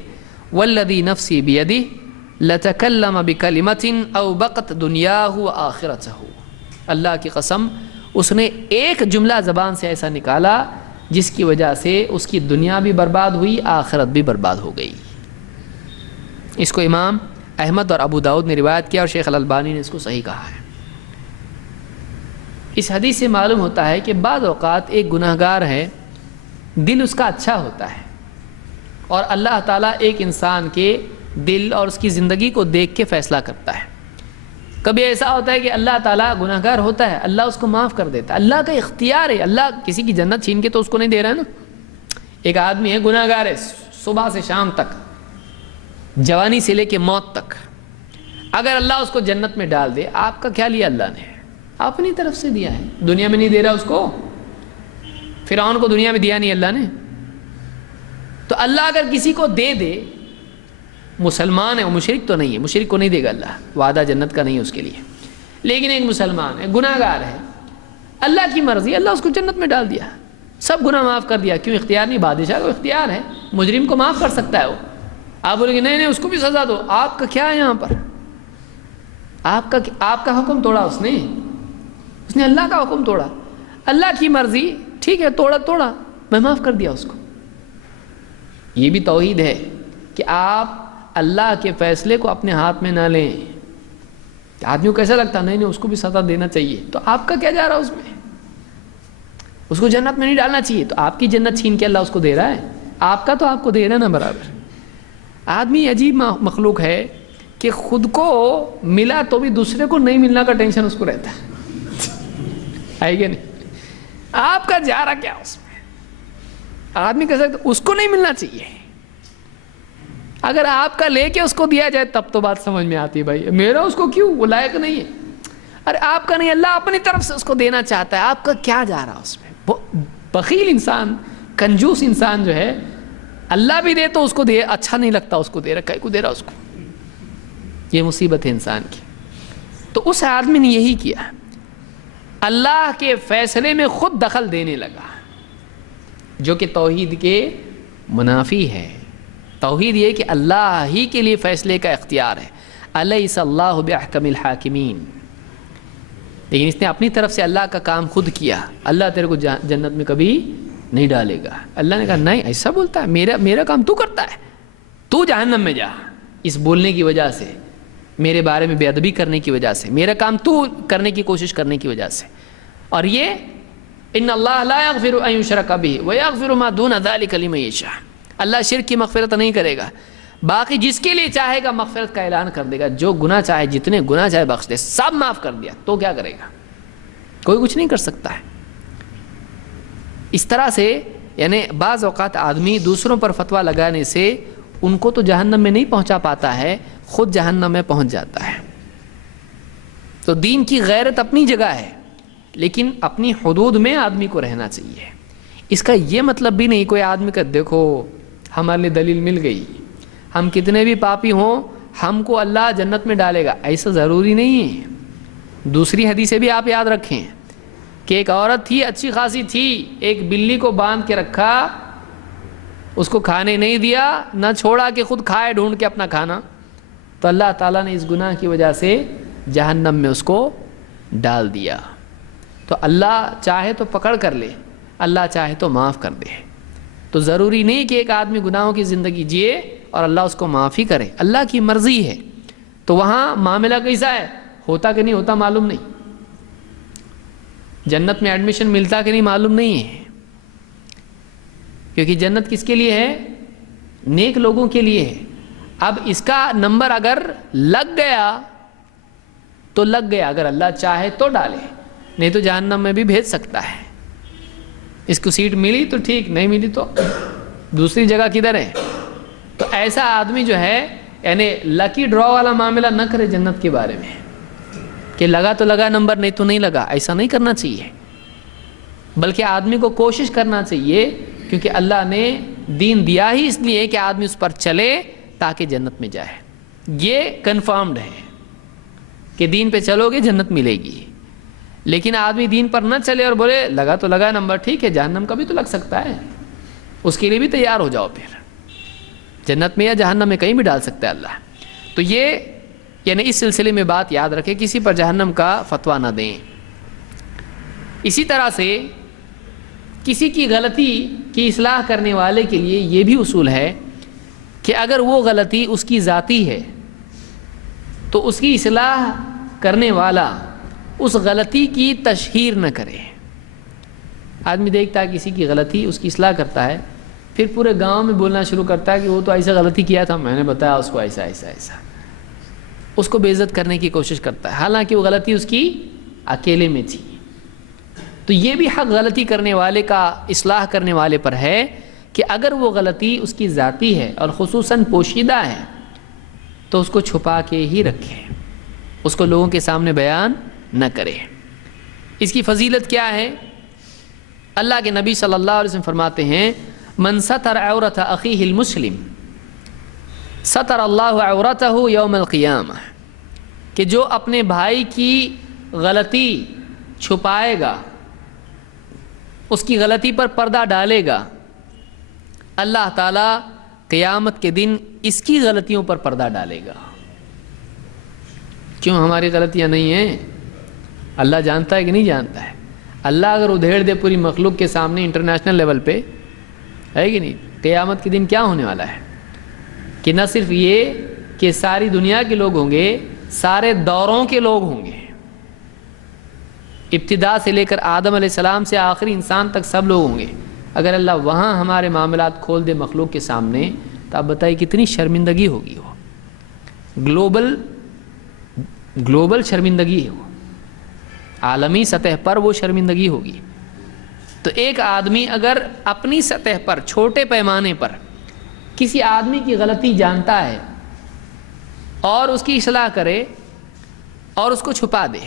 والذی نفسی بیدہ لتکلم بکلمۃ او بقت دنیاہ وآخرتہ، اللہ کی قسم اس نے ایک جملہ زبان سے ایسا نکالا جس کی وجہ سے اس کی دنیا بھی برباد ہوئی، آخرت بھی برباد ہو گئی۔ اس کو امام احمد اور ابو داؤد نے روایت کیا اور شیخ الالبانی نے اس کو صحیح کہا ہے۔ اس حدیث سے معلوم ہوتا ہے کہ بعض اوقات ایک گناہ گار ہے، دل اس کا اچھا ہوتا ہے، اور اللہ تعالیٰ ایک انسان کے دل اور اس کی زندگی کو دیکھ کے فیصلہ کرتا ہے۔ کبھی ایسا ہوتا ہے کہ اللہ تعالیٰ گناہ گار ہوتا ہے، اللہ اس کو معاف کر دیتا ہے، اللہ کا اختیار ہے، اللہ کسی کی جنت چھین کے تو اس کو نہیں دے رہا ہے نا۔ ایک آدمی ہے گناہ گار ہے صبح سے شام تک، جوانی سے لے کے موت تک، اگر اللہ اس کو جنت میں ڈال دے، آپ کا کیا لیا اللہ نے؟ اپنی طرف سے دیا ہے، دنیا میں نہیں دے رہا اس کو۔ فرعون کو دنیا میں دیا نہیں اللہ نے، تو اللہ اگر کسی کو دے دے، مسلمان ہے وہ، مشرک تو نہیں ہے، مشرک کو نہیں دے گا اللہ، وعدہ جنت کا نہیں ہے اس کے لیے، لیکن ایک مسلمان ہے گناہ گار ہے، اللہ کی مرضی، اللہ اس کو جنت میں ڈال دیا، سب گناہ معاف کر دیا۔ کیوں اختیار نہیں؟ بادشاہ کو اختیار ہے، مجرم کو معاف کر سکتا ہے وہ۔ آپ بولیں گے نہیں اس کو بھی سزا دو، آپ کا کیا ہے یہاں پر؟ آپ کا حکم توڑا اس نے اللہ کا حکم توڑا، اللہ کی مرضی، ٹھیک ہے توڑا میں معاف کر دیا اس کو۔ یہ بھی توحید ہے کہ آپ اللہ کے فیصلے کو اپنے ہاتھ میں نہ لیں۔ آدمی کو کیسا لگتا نہیں اس کو بھی سزا دینا چاہیے، تو آپ کا کیا جا رہا اس میں؟ اس کو جنت میں نہیں ڈالنا چاہیے، تو آپ کی جنت چھین کے اللہ اس کو دے رہا ہے، آپ کا تو آپ کو دے رہا ہے نا برابر۔ آدمی عجیب مخلوق ہے کہ خود کو ملا تو بھی دوسرے کو نہیں ملنا کا ٹینشن اس کو رہتا ہے کہ نہیں؟ آپ کا جا رہا کیا اس میں؟ آدمی کہہ سکتا اس کو نہیں ملنا چاہیے، اگر آپ کا لے کے اس کو دیا جائے تب تو بات سمجھ میں آتی ہے، بھائی میرا اس کو کیوں، وہ لائق نہیں ہے۔ ارے آپ کا نہیں، اللہ اپنی طرف سے اس کو دینا چاہتا ہے، آپ کا کیا جا رہا اس میں؟ بخیل انسان، کنجوس انسان جو ہے، اللہ بھی دے تو اس کو دے اچھا نہیں لگتا، اس کو دے رہا، کہیں کو دے رہا اس کو۔ یہ مصیبت ہے انسان کی۔ تو اس آدمی نے یہی کیا، اللہ کے فیصلے میں خود دخل دینے لگا، جو کہ توحید کے منافی ہے۔ توحید یہ کہ اللہ ہی کے لیے فیصلے کا اختیار ہے، الیس اللہ باحکم الحاکمین، لیکن اس نے اپنی طرف سے اللہ کا کام خود کیا۔ اللہ تیرے کو جنت میں کبھی نہیں ڈالے گا۔ اللہ نے کہا نہیں، ایسا بولتا ہے، میرا کام تو کرتا ہے، تو جہنم میں جا۔ اس بولنے کی وجہ سے، میرے بارے میں بے ادبی کرنے کی وجہ سے، میرا کام تو کرنے کی کوشش کرنے کی وجہ سے۔ اور یہ ان اللہ لا یغفر ان یشرک بہ ویغفر ما دون ذلک لمن یشاء، اللہ شرک کی مغفرت نہیں کرے گا، باقی جس کے لیے چاہے گا مغفرت کا اعلان کر دے گا، جو گناہ چاہے، جتنے گناہ چاہے بخش دے، سب معاف کر دیا، تو کیا کرے گا؟ کوئی کچھ نہیں کر سکتا ہے۔ اس طرح سے یعنی بعض اوقات آدمی دوسروں پر فتویٰ لگانے سے ان کو تو جہنم میں نہیں پہنچا پاتا ہے، خود جہنم میں پہنچ جاتا ہے۔ تو دین کی غیرت اپنی جگہ ہے، لیکن اپنی حدود میں آدمی کو رہنا چاہیے۔ اس کا یہ مطلب بھی نہیں کوئی آدمی کا دیکھو ہمارے لیے دلیل مل گئی، ہم کتنے بھی پاپی ہوں ہم کو اللہ جنت میں ڈالے گا، ایسا ضروری نہیں ہے۔ دوسری حدیثیں بھی آپ یاد رکھیں کہ ایک عورت تھی، اچھی خاصی تھی، ایک بلی کو باندھ کے رکھا، اس کو کھانے نہیں دیا، نہ چھوڑا کہ خود کھائے ڈھونڈ کے اپنا کھانا، تو اللہ تعالیٰ نے اس گناہ کی وجہ سے جہنم میں اس کو ڈال دیا۔ تو اللہ چاہے تو پکڑ کر لے، اللہ چاہے تو معاف کر دے۔ تو ضروری نہیں کہ ایک آدمی گناہوں کی زندگی جیے اور اللہ اس کو معافی کرے، اللہ کی مرضی ہے، تو وہاں معاملہ کیسا ہے، ہوتا کہ نہیں ہوتا معلوم نہیں، جنت میں ایڈمیشن ملتا کہ نہیں معلوم نہیں ہے، کیونکہ جنت کس کے لیے ہے، نیک لوگوں کے لیے ہے۔ اب اس کا نمبر اگر لگ گیا تو لگ گیا، اگر اللہ چاہے تو ڈالے، نہیں تو جہنم میں بھی بھیج سکتا ہے۔ اس کو سیٹ ملی تو ٹھیک، نہیں ملی تو دوسری جگہ کدھر ہے۔ تو ایسا آدمی جو ہے یعنی لکی ڈرا والا معاملہ نہ کرے جنت کے بارے میں، کہ لگا تو لگا نمبر، نہیں تو نہیں لگا، ایسا نہیں کرنا چاہیے، بلکہ آدمی کو کوشش کرنا چاہیے، کیونکہ اللہ نے دین دیا ہی اس لیے کہ آدمی اس پر چلے تاکہ جنت میں جائے۔ یہ کنفرمڈ ہے کہ دین پہ چلو گے جنت ملے گی، لیکن آدمی دین پر نہ چلے اور بولے لگا تو لگا نمبر، ٹھیک ہے جہنم کا بھی تو لگ سکتا ہے، اس کے لیے بھی تیار ہو جاؤ، پھر جنت میں یا جہنم میں کہیں بھی ڈال سکتا ہے اللہ۔ تو یہ یعنی اس سلسلے میں بات یاد رکھیں، کسی پر جہنم کا فتویٰ نہ دیں۔ اسی طرح سے کسی کی غلطی کی اصلاح کرنے والے کے لیے یہ بھی اصول ہے کہ اگر وہ غلطی اس کی ذاتی ہے تو اس کی اصلاح کرنے والا اس غلطی کی تشہیر نہ کرے۔ آدمی دیکھتا ہے کسی کی غلطی، اس کی اصلاح کرتا ہے، پھر پورے گاؤں میں بولنا شروع کرتا ہے کہ وہ تو ایسا غلطی کیا تھا، میں نے بتایا اس کو ایسا ایسا ایسا، اس کو بے عزت کرنے کی کوشش کرتا ہے، حالانکہ وہ غلطی اس کی اکیلے میں تھی۔ تو یہ بھی حق غلطی کرنے والے کا، اصلاح کرنے والے پر ہے کہ اگر وہ غلطی اس کی ذاتی ہے اور خصوصاً پوشیدہ ہے تو اس کو چھپا کے ہی رکھے، اس کو لوگوں کے سامنے بیان نہ کرے۔ اس کی فضیلت کیا ہے؟ اللہ کے نبی صلی اللہ علیہ وسلم فرماتے ہیں من ستر عورت اخیہ المسلم ستر اللہ عورتہ یوم القیامہ، کہ جو اپنے بھائی کی غلطی چھپائے گا، اس کی غلطی پر پردہ ڈالے گا، اللہ تعالیٰ قیامت کے دن اس کی غلطیوں پر پردہ ڈالے گا۔ کیوں ہماری غلطیاں نہیں ہیں؟ اللہ جانتا ہے کہ نہیں جانتا ہے؟ اللہ اگر ادھیڑ دے پوری مخلوق کے سامنے انٹرنیشنل لیول پہ، ہے کہ نہیں، قیامت کے دن کیا ہونے والا ہے کہ نہ صرف یہ کہ ساری دنیا کے لوگ ہوں گے، سارے دوروں کے لوگ ہوں گے، ابتدا سے لے کر آدم علیہ السلام سے آخری انسان تک سب لوگ ہوں گے۔ اگر اللہ وہاں ہمارے معاملات کھول دے مخلوق کے سامنے تو آپ بتائیے کتنی شرمندگی ہوگی، وہ گلوبل شرمندگی ہے، وہ عالمی سطح پر وہ شرمندگی ہوگی۔ تو ایک آدمی اگر اپنی سطح پر چھوٹے پیمانے پر کسی آدمی کی غلطی جانتا ہے اور اس کی اصلاح کرے اور اس کو چھپا دے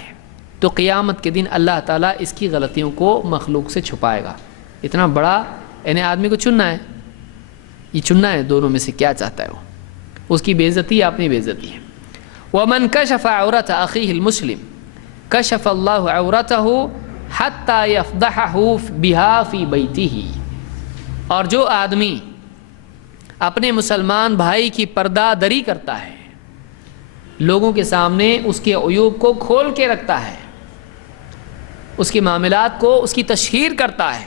تو قیامت کے دن اللہ تعالیٰ اس کی غلطیوں کو مخلوق سے چھپائے گا۔ اتنا بڑا یعنی آدمی کو چننا ہے، یہ چننا ہے دونوں میں سے کیا چاہتا ہے وہ، اس کی بے عزتی یا اپنی بے عزتی ہے۔ وَمَنْ كَشَفَ عَوْرَةَ أَخِيهِ الْمُسْلِمِ كَشَفَ اللَّهُ عَوْرَتَهُ حَتَّى يَفْضَحَهُ بِهَا فِي بَيْتِهِ، اور جو آدمی اپنے مسلمان بھائی کی پردہ دری کرتا ہے، لوگوں کے سامنے اس کے عیوب کو کھول کے رکھتا ہے، اس کے معاملات کو اس کی تشہیر کرتا ہے،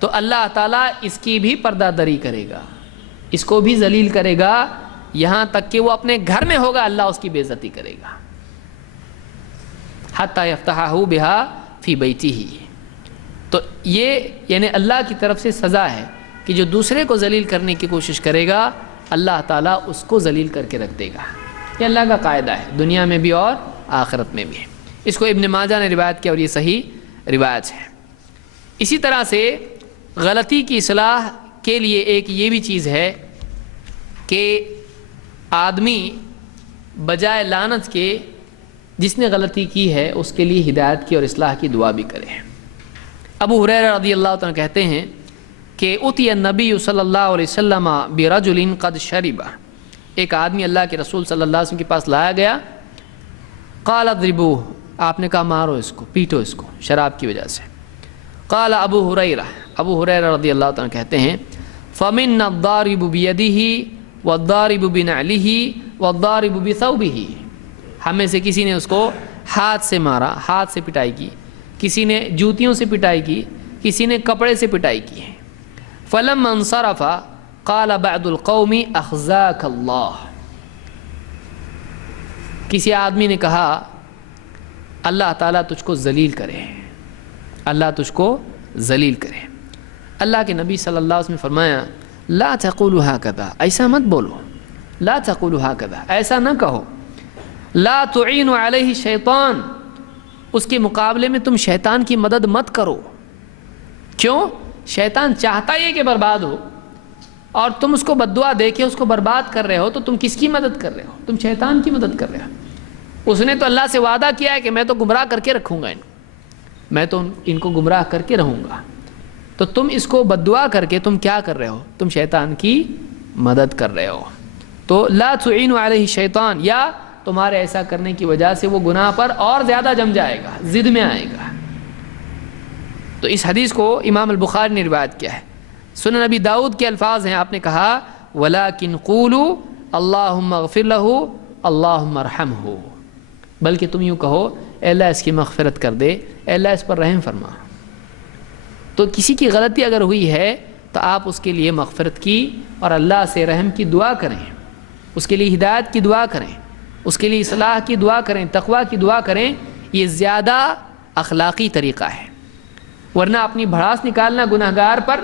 تو اللہ تعالیٰ اس کی بھی پردہ دری کرے گا، اس کو بھی ذلیل کرے گا، یہاں تک کہ وہ اپنے گھر میں ہوگا اللہ اس کی بے عزتی کرے گا۔ حتی یفتحہ بہا فی بیتہ، تو یہ یعنی اللہ کی طرف سے سزا ہے کہ جو دوسرے کو ذلیل کرنے کی کوشش کرے گا اللہ تعالیٰ اس کو ذلیل کر کے رکھ دے گا۔ یہ اللہ کا قاعدہ ہے، دنیا میں بھی اور آخرت میں بھی۔ اس کو ابن ماجہ نے روایت کیا اور یہ صحیح روایت ہے۔ اسی طرح سے غلطی کی اصلاح کے لیے ایک یہ بھی چیز ہے کہ آدمی بجائے لعنت کے جس نے غلطی کی ہے اس کے لیے ہدایت کی اور اصلاح کی دعا بھی کرے۔ ابو ہریرہ رضی اللہ عنہ کہتے ہیں کہ اتی النبی صلی اللہ علیہ وسلم برجل قد شرب، ایک آدمی اللہ کے رسول صلی اللہ علیہ وسلم کے پاس لایا گیا، قال اضربوہ، آپ نے کہا مارو اس کو، پیٹو اس کو شراب کی وجہ سے۔ قال ابو ہریرہ رضی اللہ عنہ کہتے ہیں فمنا الضارب بیدہ والضارب بنعلہ والضارب بثوبہ، ہمیں سے کسی نے اس کو ہاتھ سے مارا، ہاتھ سے پٹائی کی، کسی نے جوتیوں سے پٹائی کی، کسی نے کپڑے سے پٹائی کی۔ فلما انصرف، قال بعض القوم اخزاک اللہ، کسی آدمی نے کہا اللہ تعالیٰ تجھ کو ذلیل کرے، اللہ تجھ کو ذلیل کرے۔ اللہ کے نبی صلی اللہ علیہ وسلم نے فرمایا لا تقولوا هكذا، ایسا مت بولو، لا تقولوا هكذا، ایسا نہ کہو، لا تعینوا علیہ شیطان، اس کے مقابلے میں تم شیطان کی مدد مت کرو۔ کیوں؟ شیطان چاہتا ہے کہ برباد ہو، اور تم اس کو بد دعا دے کے اس کو برباد کر رہے ہو، تو تم کس کی مدد کر رہے ہو؟ تم شیطان کی مدد کر رہے ہو۔ اس نے تو اللہ سے وعدہ کیا ہے کہ میں تو گمراہ کر کے رکھوں گا، میں تو ان کو گمراہ کر کے رہوں گا، تو تم اس کو بد دعا کر کے تم کیا کر رہے ہو؟ تم شیطان کی مدد کر رہے ہو۔ تو لا تعینوا علیہ شیطان، یا تمہارے ایسا کرنے کی وجہ سے وہ گناہ پر اور زیادہ جم جائے گا، ضد میں آئے گا۔ تو اس حدیث کو امام البخاری نے روایت کیا ہے۔ سنن نبی داؤد کے الفاظ ہیں، آپ نے کہا وَلَكِنْ قُولُوا اللَّهُمَّ اغْفِرْ لَهُ اللَّهُمَّ ارْحَمْهُ، بلکہ تم یوں کہو اے اللہ اس کی مغفرت کر دے، اے اللہ اس پر رحم فرما۔ تو کسی کی غلطی اگر ہوئی ہے تو آپ اس کے لیے مغفرت کی اور اللہ سے رحم کی دعا کریں، اس کے لیے ہدایت کی دعا کریں، اس کے لیے اصلاح کی دعا کریں، تقوی کی دعا کریں۔ یہ زیادہ اخلاقی طریقہ ہے، ورنہ اپنی بھڑاس نکالنا گناہگار پر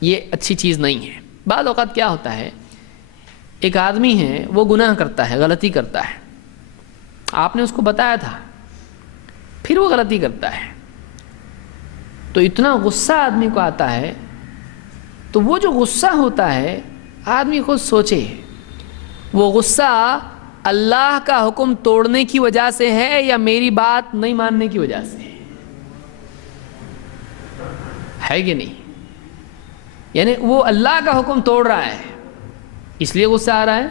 یہ اچھی چیز نہیں ہے۔ بعض اوقات کیا ہوتا ہے، ایک آدمی ہے وہ گناہ کرتا ہے، غلطی کرتا ہے، آپ نے اس کو بتایا تھا، پھر وہ غلطی کرتا ہے، تو اتنا غصہ آدمی کو آتا ہے، تو وہ جو غصہ ہوتا ہے آدمی خود سوچے، وہ غصہ اللہ کا حکم توڑنے کی وجہ سے ہے یا میری بات نہیں ماننے کی وجہ سے ہے کہ نہیں؟ یعنی وہ اللہ کا حکم توڑ رہا ہے اس لیے غصہ آ رہا ہے،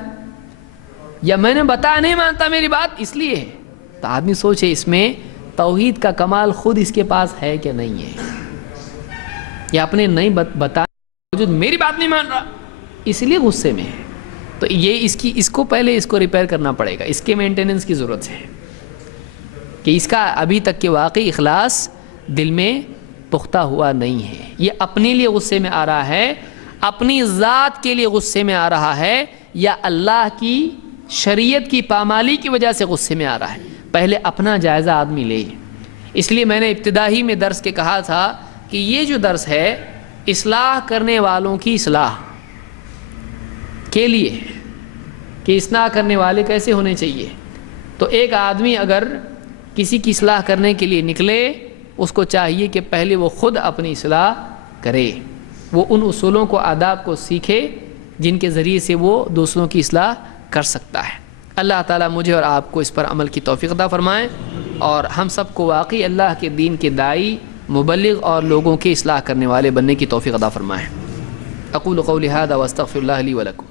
یا میں نے بتایا نہیں مانتا میری بات اس لیے ہے؟ تو آدمی سوچے اس میں توحید کا کمال خود اس کے پاس ہے کہ نہیں ہے، یا اپنے نہیں بتایا جو میری بات نہیں مان رہا اس لیے غصے میں ہے۔ تو یہ اس کو پہلے اس کو ریپیئر کرنا پڑے گا، اس کے مینٹیننس کی ضرورت ہے کہ اس کا ابھی تک کے واقعی اخلاص دل میں پختہ ہوا نہیں ہے، یہ اپنے لیے غصے میں آ رہا ہے، اپنی ذات کے لیے غصے میں آ رہا ہے، یا اللہ کی شریعت کی پامالی کی وجہ سے غصے میں آ رہا ہے۔ پہلے اپنا جائزہ آدمی لے۔ اس لیے میں نے ابتدائی میں درس کے کہا تھا کہ یہ جو درس ہے اصلاح کرنے والوں کی اصلاح کے لیے، کہ اصلاح کرنے والے کیسے ہونے چاہیے۔ تو ایک آدمی اگر کسی کی اصلاح کرنے کے لیے نکلے، اس کو چاہیے کہ پہلے وہ خود اپنی اصلاح کرے، وہ ان اصولوں کو آداب کو سیکھے جن کے ذریعے سے وہ دوسروں کی اصلاح کر سکتا ہے۔ اللہ تعالیٰ مجھے اور آپ کو اس پر عمل کی توفیق عطا فرمائے، اور ہم سب کو واقعی اللہ کے دین کے داعی، مبلغ اور لوگوں کی اصلاح کرنے والے بننے کی توفیق عطا فرمائے۔ اقول قولی ھذا واستغفر اللہ لی ولکم۔